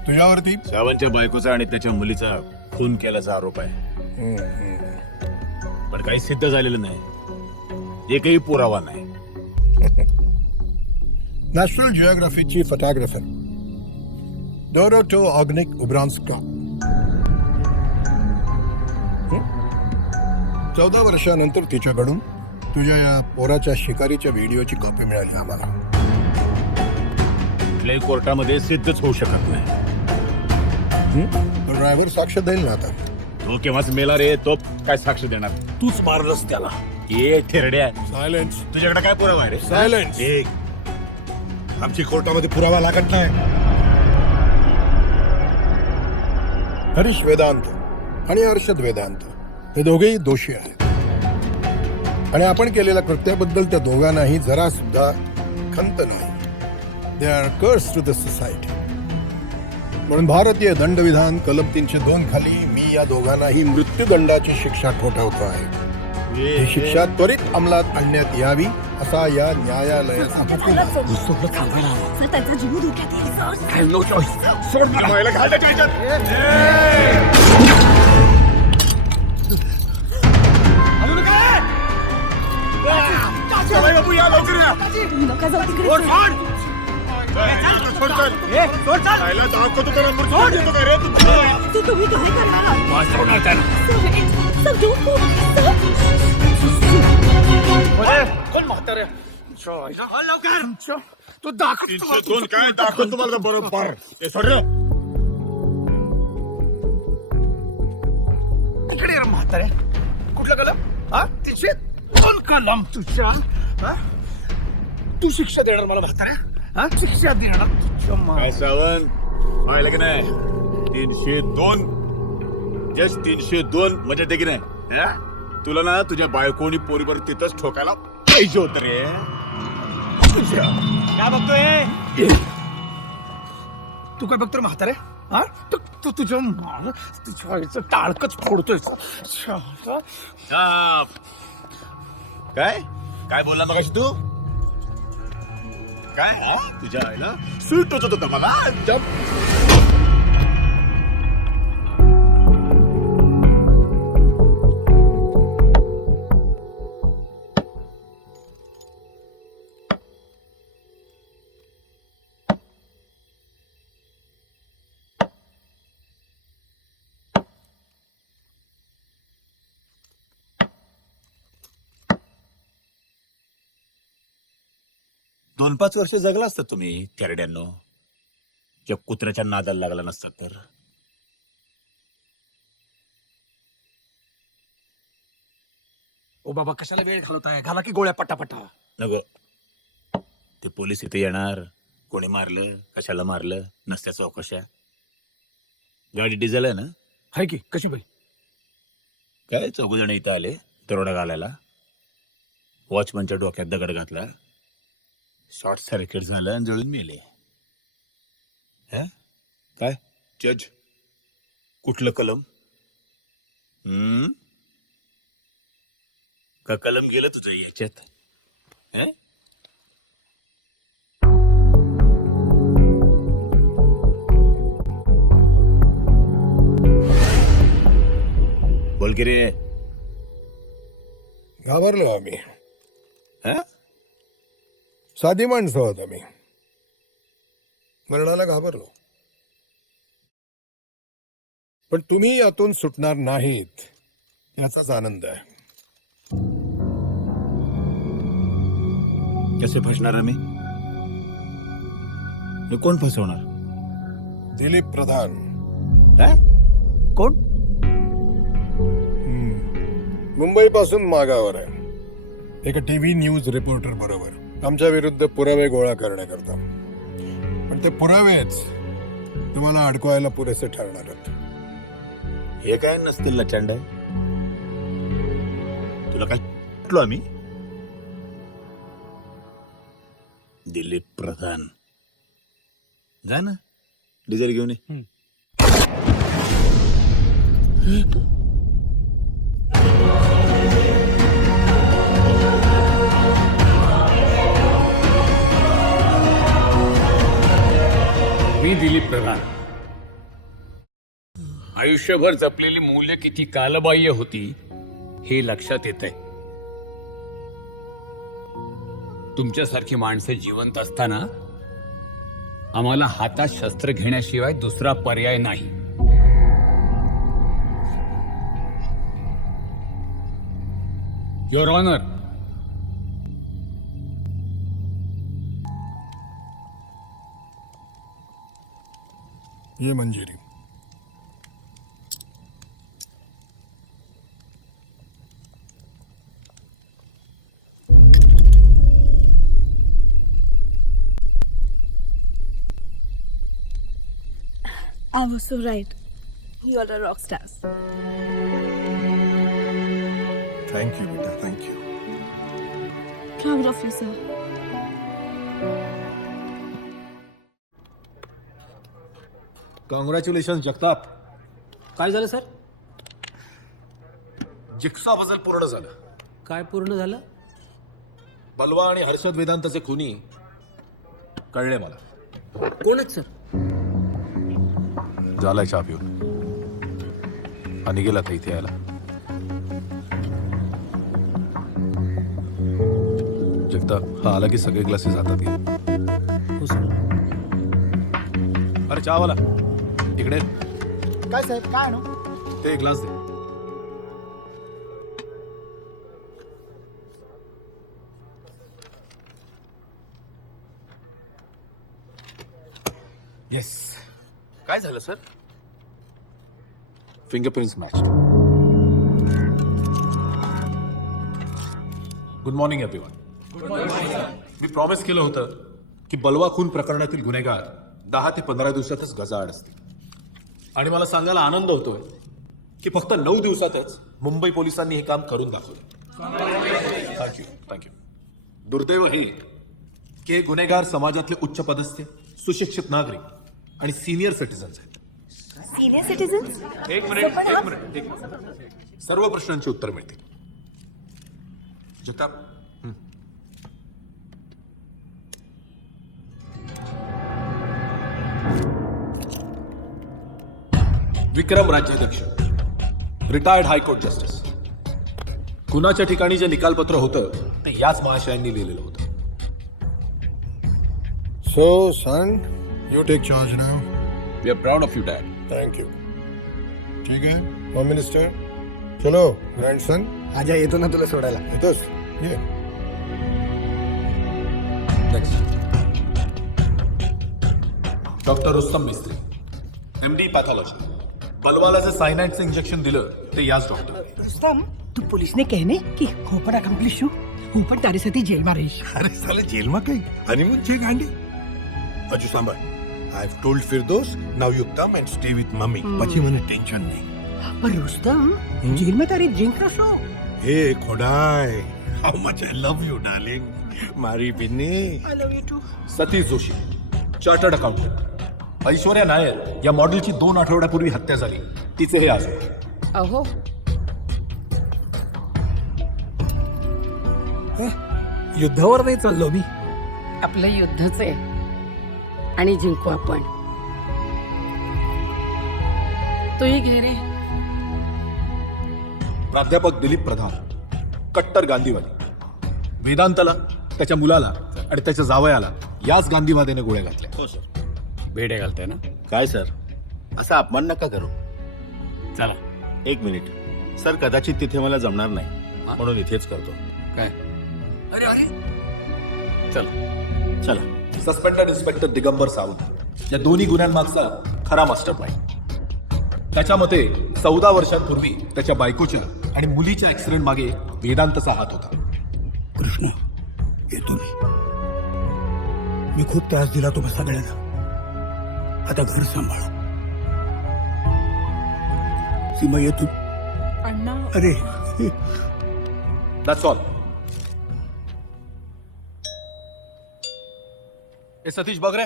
तुझ्यावरती सावंतच्या बायकोचा आणि त्याच्या मुलीचा खून केल्याचा आरोप आहे. पण काही सिद्ध झालेलं नाही, एकही पुरावा नाही. नॅशनल जिओग्राफीची फोटोग्राफर डोरोटो ऑग्निक उब्रान्स्का 14 वर्षानंतर तिच्याकडून तुझ्या या पोराच्या शिकारीच्या व्हिडिओची कॉपी मिळाली आम्हाला. कुठल्याही कोर्टामध्ये सिद्धच होऊ शकत नाही. तो ड्रायव्हर साक्ष देईल ना आता. तो केव्हाच मेला रे, तो काय साक्ष देणार? तूच मारलंस त्याला. ये ठेरड्या, सायलेन्स. तुझ्याकडे काय पुरावा आहे रे? सायलेन्स. आमची कोर्टामध्ये पुरावा लागत नाही. हरीश वेदांत आणि हर्षद वेदांत हे दोघेही दोषी आहेत आणि आपण केलेल्या कृत्याबद्दल त्या दोघांनाही जरा सुद्धा खंत नाही. दे आर कर्स टू द सोसायटी. म्हणून भारतीय दंडविधान कलम 302 खाली मी या दोघांनाही मृत्यूदंडाची शिक्षा ठोठावतो आहे. ही शिक्षा त्वरित अंमलात आणण्यात यावी असा या न्यायालयाचा हुकूम आहे. त्याचा जीव धोक्यात येईल सर. सोड मला, व्हायला घाल त्याच्या ह्याच्यात. चला बापू, या लवकर या. नका जाऊ तिकडे. राहिला दाखवतो त्याला, मृत्यू देतो का रे तू? तुम्ही काय करणार आहात? वाचवणार त्याला. Sir, don't go. कोण म्हातारे तू दाखव. 302 काय दाखव तुम्हाला बरोबर. ते सोड रे. इकडे ये म्हातारे. कुठलं कलम? हा 302 कलम तुझ्या. हा? तू शिक्षा देणार मला म्हातारे? हा शिक्षा देणार तुझ्या काय सावंत, पाहिलं की नाही? 302 जस्ट 302 म्हणजे ते की नाही? हा? तुला ना तुझ्या बायकोनी पोरीवर तिथंच ठोकायला पाहिजे होत रे. काय बघतोय तू? काय बघतोय म्हातारे? हा तू तुझ्या तुझ्या टाळकच फोडतोय. काय काय बोलला मगाशी तू? काय हा? तुझ्या आईला स्वीट टोचत होता मला. दोन 5 वर्ष जगला असतात तुम्ही कॅरेड्यांनो, ज्या कुत्र्याच्या नादाला लागला नसतात तर. ओ बाबा, कशाला वेळ घालवताय? घाला की गोळ्या पटापटा. नग ते पोलीस इथे येणार, कोणी मारलं, कशाला मारलं, नसत्या चौकशा. गाडी डिझेल आहे ना? आहे की. कशी बाई? काय 4 जण इथं आले दरोडा घालायला. वॉचमनच्या डोक्यात दगड घातला, शॉर्ट सर्किट झालं आणि जळून मेले. काय जज, कुठलं कलम? का कलम गेलं तुझं याच्यात? बोल की रे. घाबरलो आम्ही. साधी माणसं आहोत आम्ही. मरणाला घाबरलो. पण तुम्ही यातून सुटणार नाहीत याचाच आनंद आहे. कसे फसणार आम्ही? कोण फसवणार? दिलीप प्रधान. कोण? मुंबई पासून मागावर आहे. एका टीव्ही न्यूज रिपोर्टर बरोबर आमच्या विरुद्ध पुरावे गोळा करण्याकरता. पण ते पुरावेच तुम्हाला अडकवायला पुरेसे ठरणार आहेत. हे काय नसतील लचांड. तुला काय म्हटलो आम्ही? दिलीप प्रधान जा ना डिझेल घेऊन ये. मी दिलीप प्रधान. आयुष्यभर जपलेली मूल्य किती कालबाह्य होती हे लक्षात येत आहे. तुमच्यासारखी माणसे जिवंत असताना आम्हाला हातात शस्त्र घेण्याशिवाय दुसरा पर्याय नाही. युअर ऑनर, ये Manjiri. I was so right. You are a rock star. Thank you बेटा, thank you. Proud of you, sir. Congratulation Jagtap. काय झालं सर? जिक्सा पझल पूर्ण झालं. काय पूर्ण झालं? बलवा आणि हर्षद वेदांतचे खुनी कळले मला. कोणच सर? झालाय चहा पिऊन आणि गेला था इथे यायला. जगताप हा आला की सगळे ग्लासेस हातात घे. हो सर. अरे चहावाला इकडे. काय साहेब, काय आणू? ते एक ग्लास दे. येस. काय झालं sir? Fingerprints match. Good morning everyone. मी प्रॉमिस केलं होतं की बलवा खून प्रकरणातील गुन्हेगार 10 ते 15 दिवसातच गजाआड असतील. आणि मला सांगायला आनंद होतोय की फक्त 9 दिवसातच मुंबई पोलिसांनी हे काम करून दाखवलं. थँक्यू. दुर्दैव हे की हे गुन्हेगार समाजातले उच्च पदस्थ, सुशिक्षित नागरिक आणि सिनियर सिटीजन्स आहेत. Senior citizens? एक मिनिट. सर्व प्रश्नांची उत्तर मिळतील. जगताप. विक्रम राज्याध्यक्ष, रिटायर्ड हायकोर्ट जस्टिस. कुणाच्या ठिकाणी जे निकालपत्र होतं ते याच महाशयांनी लिहिलेलं होतं. So, son, you take charge now. We are proud of you dad. Thank you. ठीक है, होम मिनिस्टर. चलो, ग्रँडसन. आजा येतो ना तुला सोडायला. येतोस? ये. डॉक्टर रुस्तम मिस्त्री, MD पॅथॉलॉजी. बलवाला जे सायनाइडचं इंजेक्शन दिलं ते याच डॉक्टर. रुस्तम, तू पुलिस ने कहने कि ऊपर अकम्प्लिश हूँ, ऊपर तारे साथी जेल में रहीश. अरे साले जेलમાં કઈ હનીમૂન છે ગાંડી. હજુ સાંભળ, I have told Firdaus, now you come and stay with mummy. પછી મને ટેન્શન નહીં. पर रुस्तम, जेल में तारी ड्रिंक रशो. હે ખોડાય, how much I love you darling, મારી Binni. I love you too. Satish Joshi, chartered accountant. Aishwarya Nair या मॉडेलची 2 आठवड्यापूर्वी हत्या झाली. तिचे हे आजोबा. अहो, युद्धावर नाही चाललो मी. आपलं युद्धच आहे आणि जिंकू आपण. तो ये घे रे. प्राध्यापक दिलीप प्रधान, कट्टर गांधीवादी. वेदांतला, त्याच्या मुलाला आणि त्याच्या जावयाला याच गांधीवादीने गोळ्या घातल्या. हो सर. भेडे घालताय ना. काय सर, असा अपमान नका करू. चला. एक मिनिट सर, कदाचित तिथे मला जमणार नाही म्हणून इथेच करतो. काय? अरे अरे, चला. चला. सस्पेंडेड इन्स्पेक्टर दिगंबर सावंत या दोन्ही गुन्ह्यांमागचा खरा मास्टर माइंड. त्याच्या मते 14 वर्षांपूर्वी त्याच्या बायकोच्या आणि मुलीच्या ऍक्सिडेंट मागे वेदांतचा हात होता. कृष्ण, येतो मी खूप त्रास दिला तुम्हा सगळ्यांना. आता घर सांभाळा. सीमा येतो. अण्णा. अरे, दॅट्स ऑल. ए सतीश बघ रे,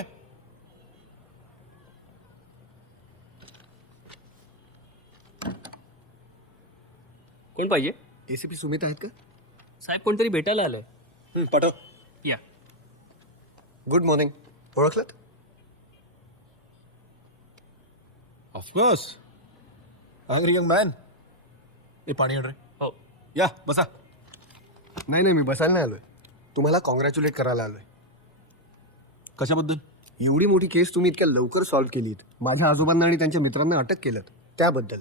कोण पाहिजे? एसीपी सुमित आहेत का? साहेब कोणतरी भेटायला आलंय. पाठव. या. Good morning. ओळखलात? ऑफकोर्स. Angry young man. हे पाणी आण रे. हो. या बसा. नाही मी बसायला नाही आलोय. तुम्हाला कॉंग्रॅच्युलेट करायला आलोय. कशाबद्दल? एवढी मोठी केस तुम्ही इतक्या लवकर सॉल्व्ह केलीत. माझ्या आजोबांना आणि त्यांच्या मित्रांना अटक केलं त्याबद्दल.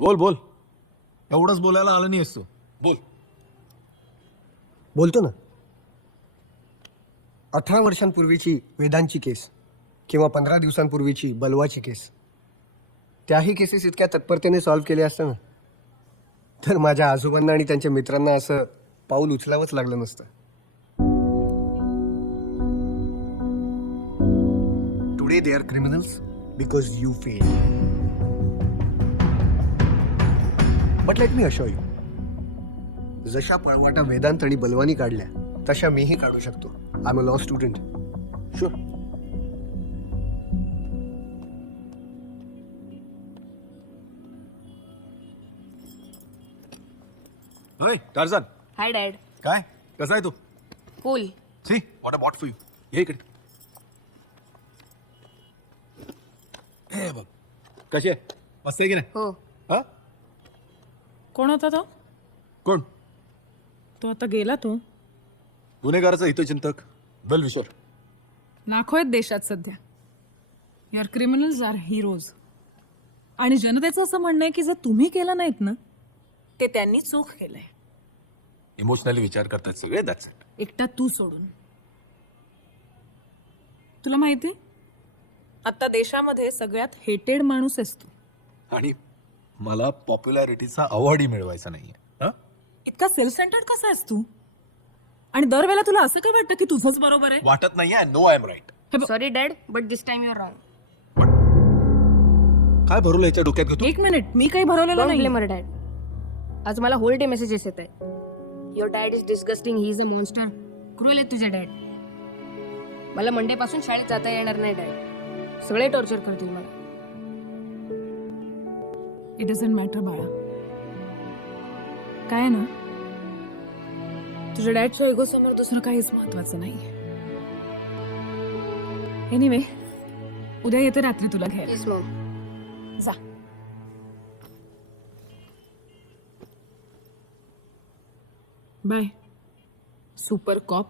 बोल. एवढंच बोलायला आलं नाही असतो. बोल. बोलतो ना. 18 वर्षांपूर्वीची वेदांची केस किंवा 15 दिवसांपूर्वीची बलवाची केस, त्याही केसेस इतक्या तत्परतेने सॉल्व्ह केल्या असतं ना, तर माझ्या आजोबांना आणि त्यांच्या मित्रांना असं पाऊल उचलावंच लागलं नसतं. Today they are criminals because you fail. But let me ashore you, जशा पळवाटा वेदांत आणि बलवानी काढल्या तशा मीही काढू शकतो. I am a law student. Sure. Tarzan. Hi dad. काय कसा आहे तू? Cool. See what a bought for you. ये इकडे. हे बघ कशी आहे, मस्त आहे की नाही? हो. हा? कोण होता तो? कोण? तो आता गेला. तो गुन्हेगाराचा हितचिंतक वेल विशर. लाखो आहेत देशात सध्या. Your criminals are heroes. आणि जनतेचं असं म्हणणं आहे की जर तुम्ही केलं नाहीत ना, ते त्यांनी चूक केलंय. इमोशनली विचार करतात सगळे. That's it. एकटा तू सोडून. तुला माहिती, आता देशामध्ये सगळ्यात हेटेड माणूस आहेस तू. आणि मला पॉप्युलॅरिटीचा अवॉर्डही मिळवायचा नाहीये. हा? इतका सेल्फ सेंटर्ड कसा आहेस तू? आणि दरवेळेला तुला असं काय वाटतं की तुझंच बरोबर आहे? वाटत नाहीये. No I am right. Sorry dad, but this time your wrong. काय भरवलं याच्या डोक्यात घेतो? एक मिनिट, मी काही भरवलेलं नाही. ब्लेमर डॅड. आज मला होल डे मेसेजेस येत आहे. Your dad is disgusting, he is a monster. Cruel आहे तुझे डॅड. मला मंडे पासून शाळेत जाता येणार नाही डॅड. सगळे टॉर्चर करतील मला. इट डझंट मॅटर बाळा. काय ना, तुझ्या डॅडच्या इगो समोर दुसरं काहीच महत्वाचं नाही. एनिवे, उद्या येते रात्री तुला घ्यायला. Yes mom. जा. Bye super cop.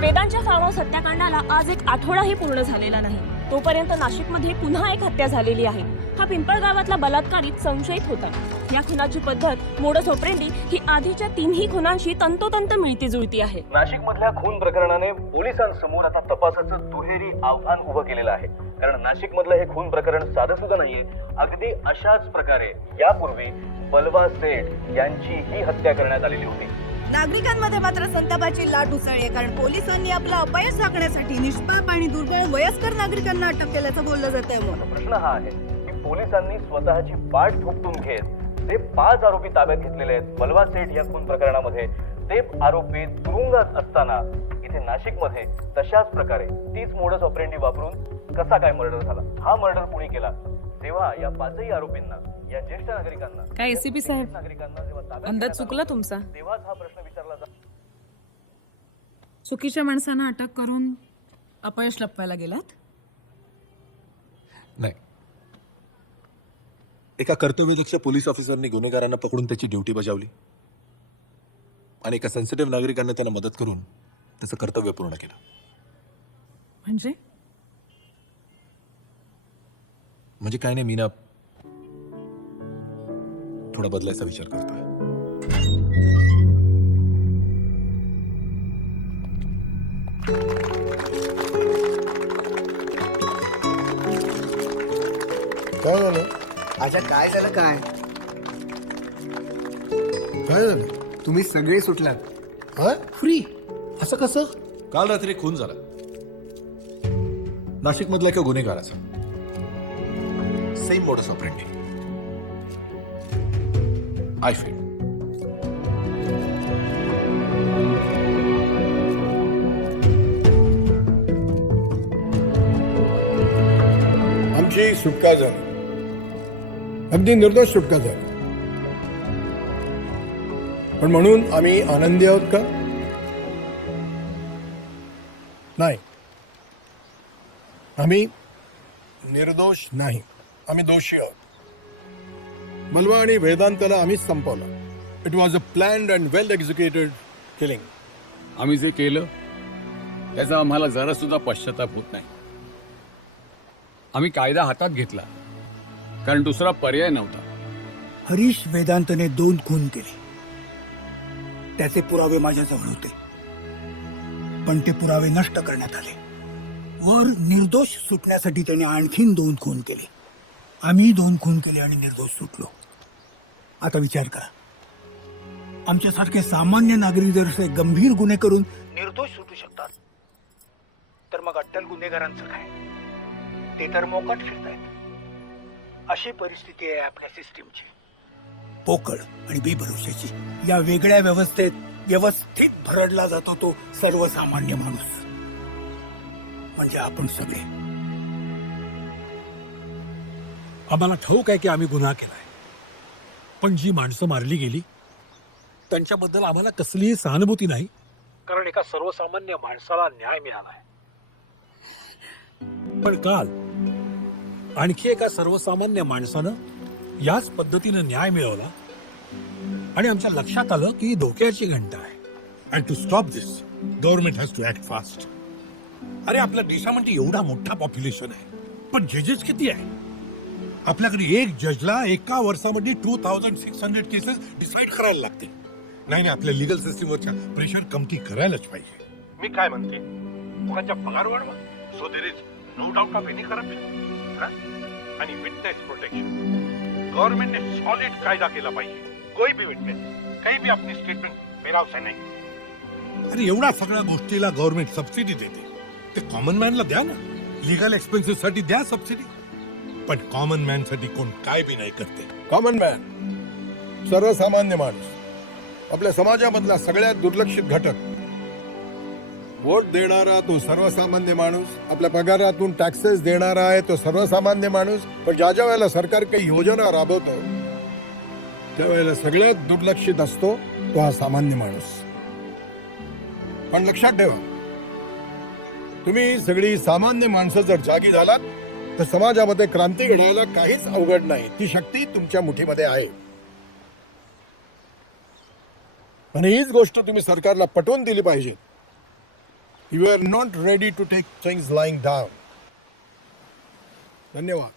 वेदांच्या फार्म हाऊस हत्याकांडाला आज एक आठवडाही पूर्ण झालेला नाही. तोपर्यंत नाशिकमध्ये पुन्हा एक हत्या झालेली आहे. हा पिंपळगावातला बलात्कारित संशयित होता. या खुनाची पद्धत, मोडस ऑपरेंडी ही आधीच्या 3ही खुनांशी तंतोतंत मिळती जुळती आहे. नाशिक मधल्या खून प्रकरणाने पोलिसांसमोर आता तपासाचं दुहेरी आव्हान उभं केलेलं आहे. कारण नाशिक मधलं हे खून प्रकरण साधं सुद्धा नाहीये. अगदी अशाच प्रकारे यापूर्वी बलवा सेठ यांची ही हत्या करण्यात आलेली होती. नागरिकांमध्ये मात्र संतापाची लाट उसळली, कारण पोलिसांनी आपला अपयश झाकण्यासाठी निष्पाप आणि दुर्बळ वयस्कर नागरिकांना अटक केल्याचं बोललं जात आहे. प्रश्न हा आहे की पोलिसांनी स्वतःची पाठ थोपटून घेत ते 5 आरोपी ताब्यात घेतलेले आहेत. बलवा सेठ या खून प्रकरणामध्ये ते आरोपी तुरुंगात असताना इथे नाशिकमध्ये तशाच प्रकारे तीच मोडस ऑपरेंडी वापरून कसा काय मर्डर झाला, हा मर्डर कुणी केला, तेव्हा या 5ही आरोपींना, या ज्येष्ठ नागरिकांना, काय एसीपी साहेब, नागरिकांना जेव्हा ताब्यात अंदाज चुकला तुमचा. तेव्हाच हा प्रश्न विचारला जातो. चुकीच्या माणसांना अटक करून अपयश लपवायला गेलात? नाही. एका कर्तव्यदक्ष पोलीस ऑफिसरने गुन्हेगारांना पकडून त्याची ड्युटी बजावली आणि एका सेन्सिटिव्ह नागरिकांना त्यांना मदत करून त्याचं कर्तव्य पूर्ण केलं. म्हणजे काय नाही, मी ना थोडा बदलायचा विचार करतोय. काय झालं? अच्छा काय झालं? काय काय झालं? तुम्ही सगळे सुटलात. हा? फ्री? असं कसं? काल रात्री खून झाला नाशिक मधल्या एका गुन्हेगाराचा. Same modus operandi. I fail. त्यांची सुटका झाली, अगदी निर्दोष सुटका झाली. पण म्हणून आम्ही आनंदी आहोत का? नाही, आम्ही निर्दोष नाही, आम्ही दोषी आहोत. बलवा आणि वेदांताला आम्ही संपवलं. It was a planned and well executed killing. आम्ही जे केलं त्याचा आम्हाला जरा सुद्धा पश्चाताप होत नाही. आम्ही कायदा हातात घेतला कारण दुसरा पर्याय नव्हता. हरीश वेदांतने 2 खून केले, त्याचे पुरावे माझ्याजवळ होते, पण ते पुरावे नष्ट करण्यात आले. वर निर्दोष सुटण्यासाठी त्याने आणखीन 2 खून केले. आम्ही 2 खून केले आणि निर्दोष सुटलो. आता विचार करा, आमच्यासारखे सामान्य नागरिक जर असे गंभीर गुन्हे करून निर्दोष सुटू शकतात, तर मग अट्टल गुन्हेगारांचं काय? ते तर मोकाट फिरतायत. अशी परिस्थिती आहे आपल्या सिस्टीमची, पोकळ आणि बेभरोशाची. या वेगळ्या व्यवस्थेत व्यवस्थित भरडला जातो तो सर्वसामान्य माणूस, म्हणजे आपण सगळे. आम्हाला ठाऊक आहे की आम्ही गुन्हा केलाय, पण जी माणसं मारली गेली त्यांच्याबद्दल आम्हाला कसलीही सहानुभूती नाही, कारण एका सर्वसामान्य माणसाला न्याय मिळालाय. पण काल आणखी एका सर्वसामान्य माणसानं याच पद्धतीनं न्याय मिळवला आणि आमच्या लक्षात आलं की ही धोक्याची घंटा आहे. And to stop this government has to act fast. अरे आपल्या देशामध्ये एवढा मोठा पॉप्युलेशन आहे, पण जजेस किती आहे? आपल्याकडे एक जजला एका वर्षामध्ये 2600 केसेस डिसाईड करायला लागते. नाही, आपल्या लिगल सिस्टीमवरच्या प्रेशर कमती करायलाच पाहिजे. मी काय म्हणते, लोकांच्या पगार वाढवा, so there is no doubt of any corruption. आणि विटनेस प्रोटेक्शन गव्हर्नमेंटने सॉलिड कायदा केला पाहिजे. कोई भी विटनेस काही भी आपली स्टेटमेंट मेरावसा नाही. अरे एवढा सगळ्या गोष्टीला गव्हर्नमेंट सबसिडी देते, ते कॉमन मॅनला द्या ना. लिगल एक्सपेन्सेस साठी द्या सबसिडी, पण कॉमन मॅन साठी कोण काय बी नाही करते. कॉमन मॅन, सर्वसामान्य माणूस, आपल्या समाजामधला सगळ्यात दुर्लक्षित घटक. वोट देणारा तो सर्वसामान्य माणूस, आपल्या पगारातून टॅक्सेस देणारा आहे तो सर्वसामान्य माणूस. पण ज्या ज्या वेळेला सरकार काही योजना राबवतो त्यावेळेला सगळ्यात दुर्लक्षित असतो तो हा सामान्य माणूस. पण लक्षात ठेवा, तुम्ही सगळी सामान्य माणसं जर जागी झालात तर समाजामध्ये क्रांती घडायला काहीच अवघड नाही. ती शक्ती तुमच्या मुठीमध्ये आहे. आणि हीच गोष्ट तुम्ही सरकारला पटवून दिली पाहिजे. You are not ready to take things lying down. धन्यवाद.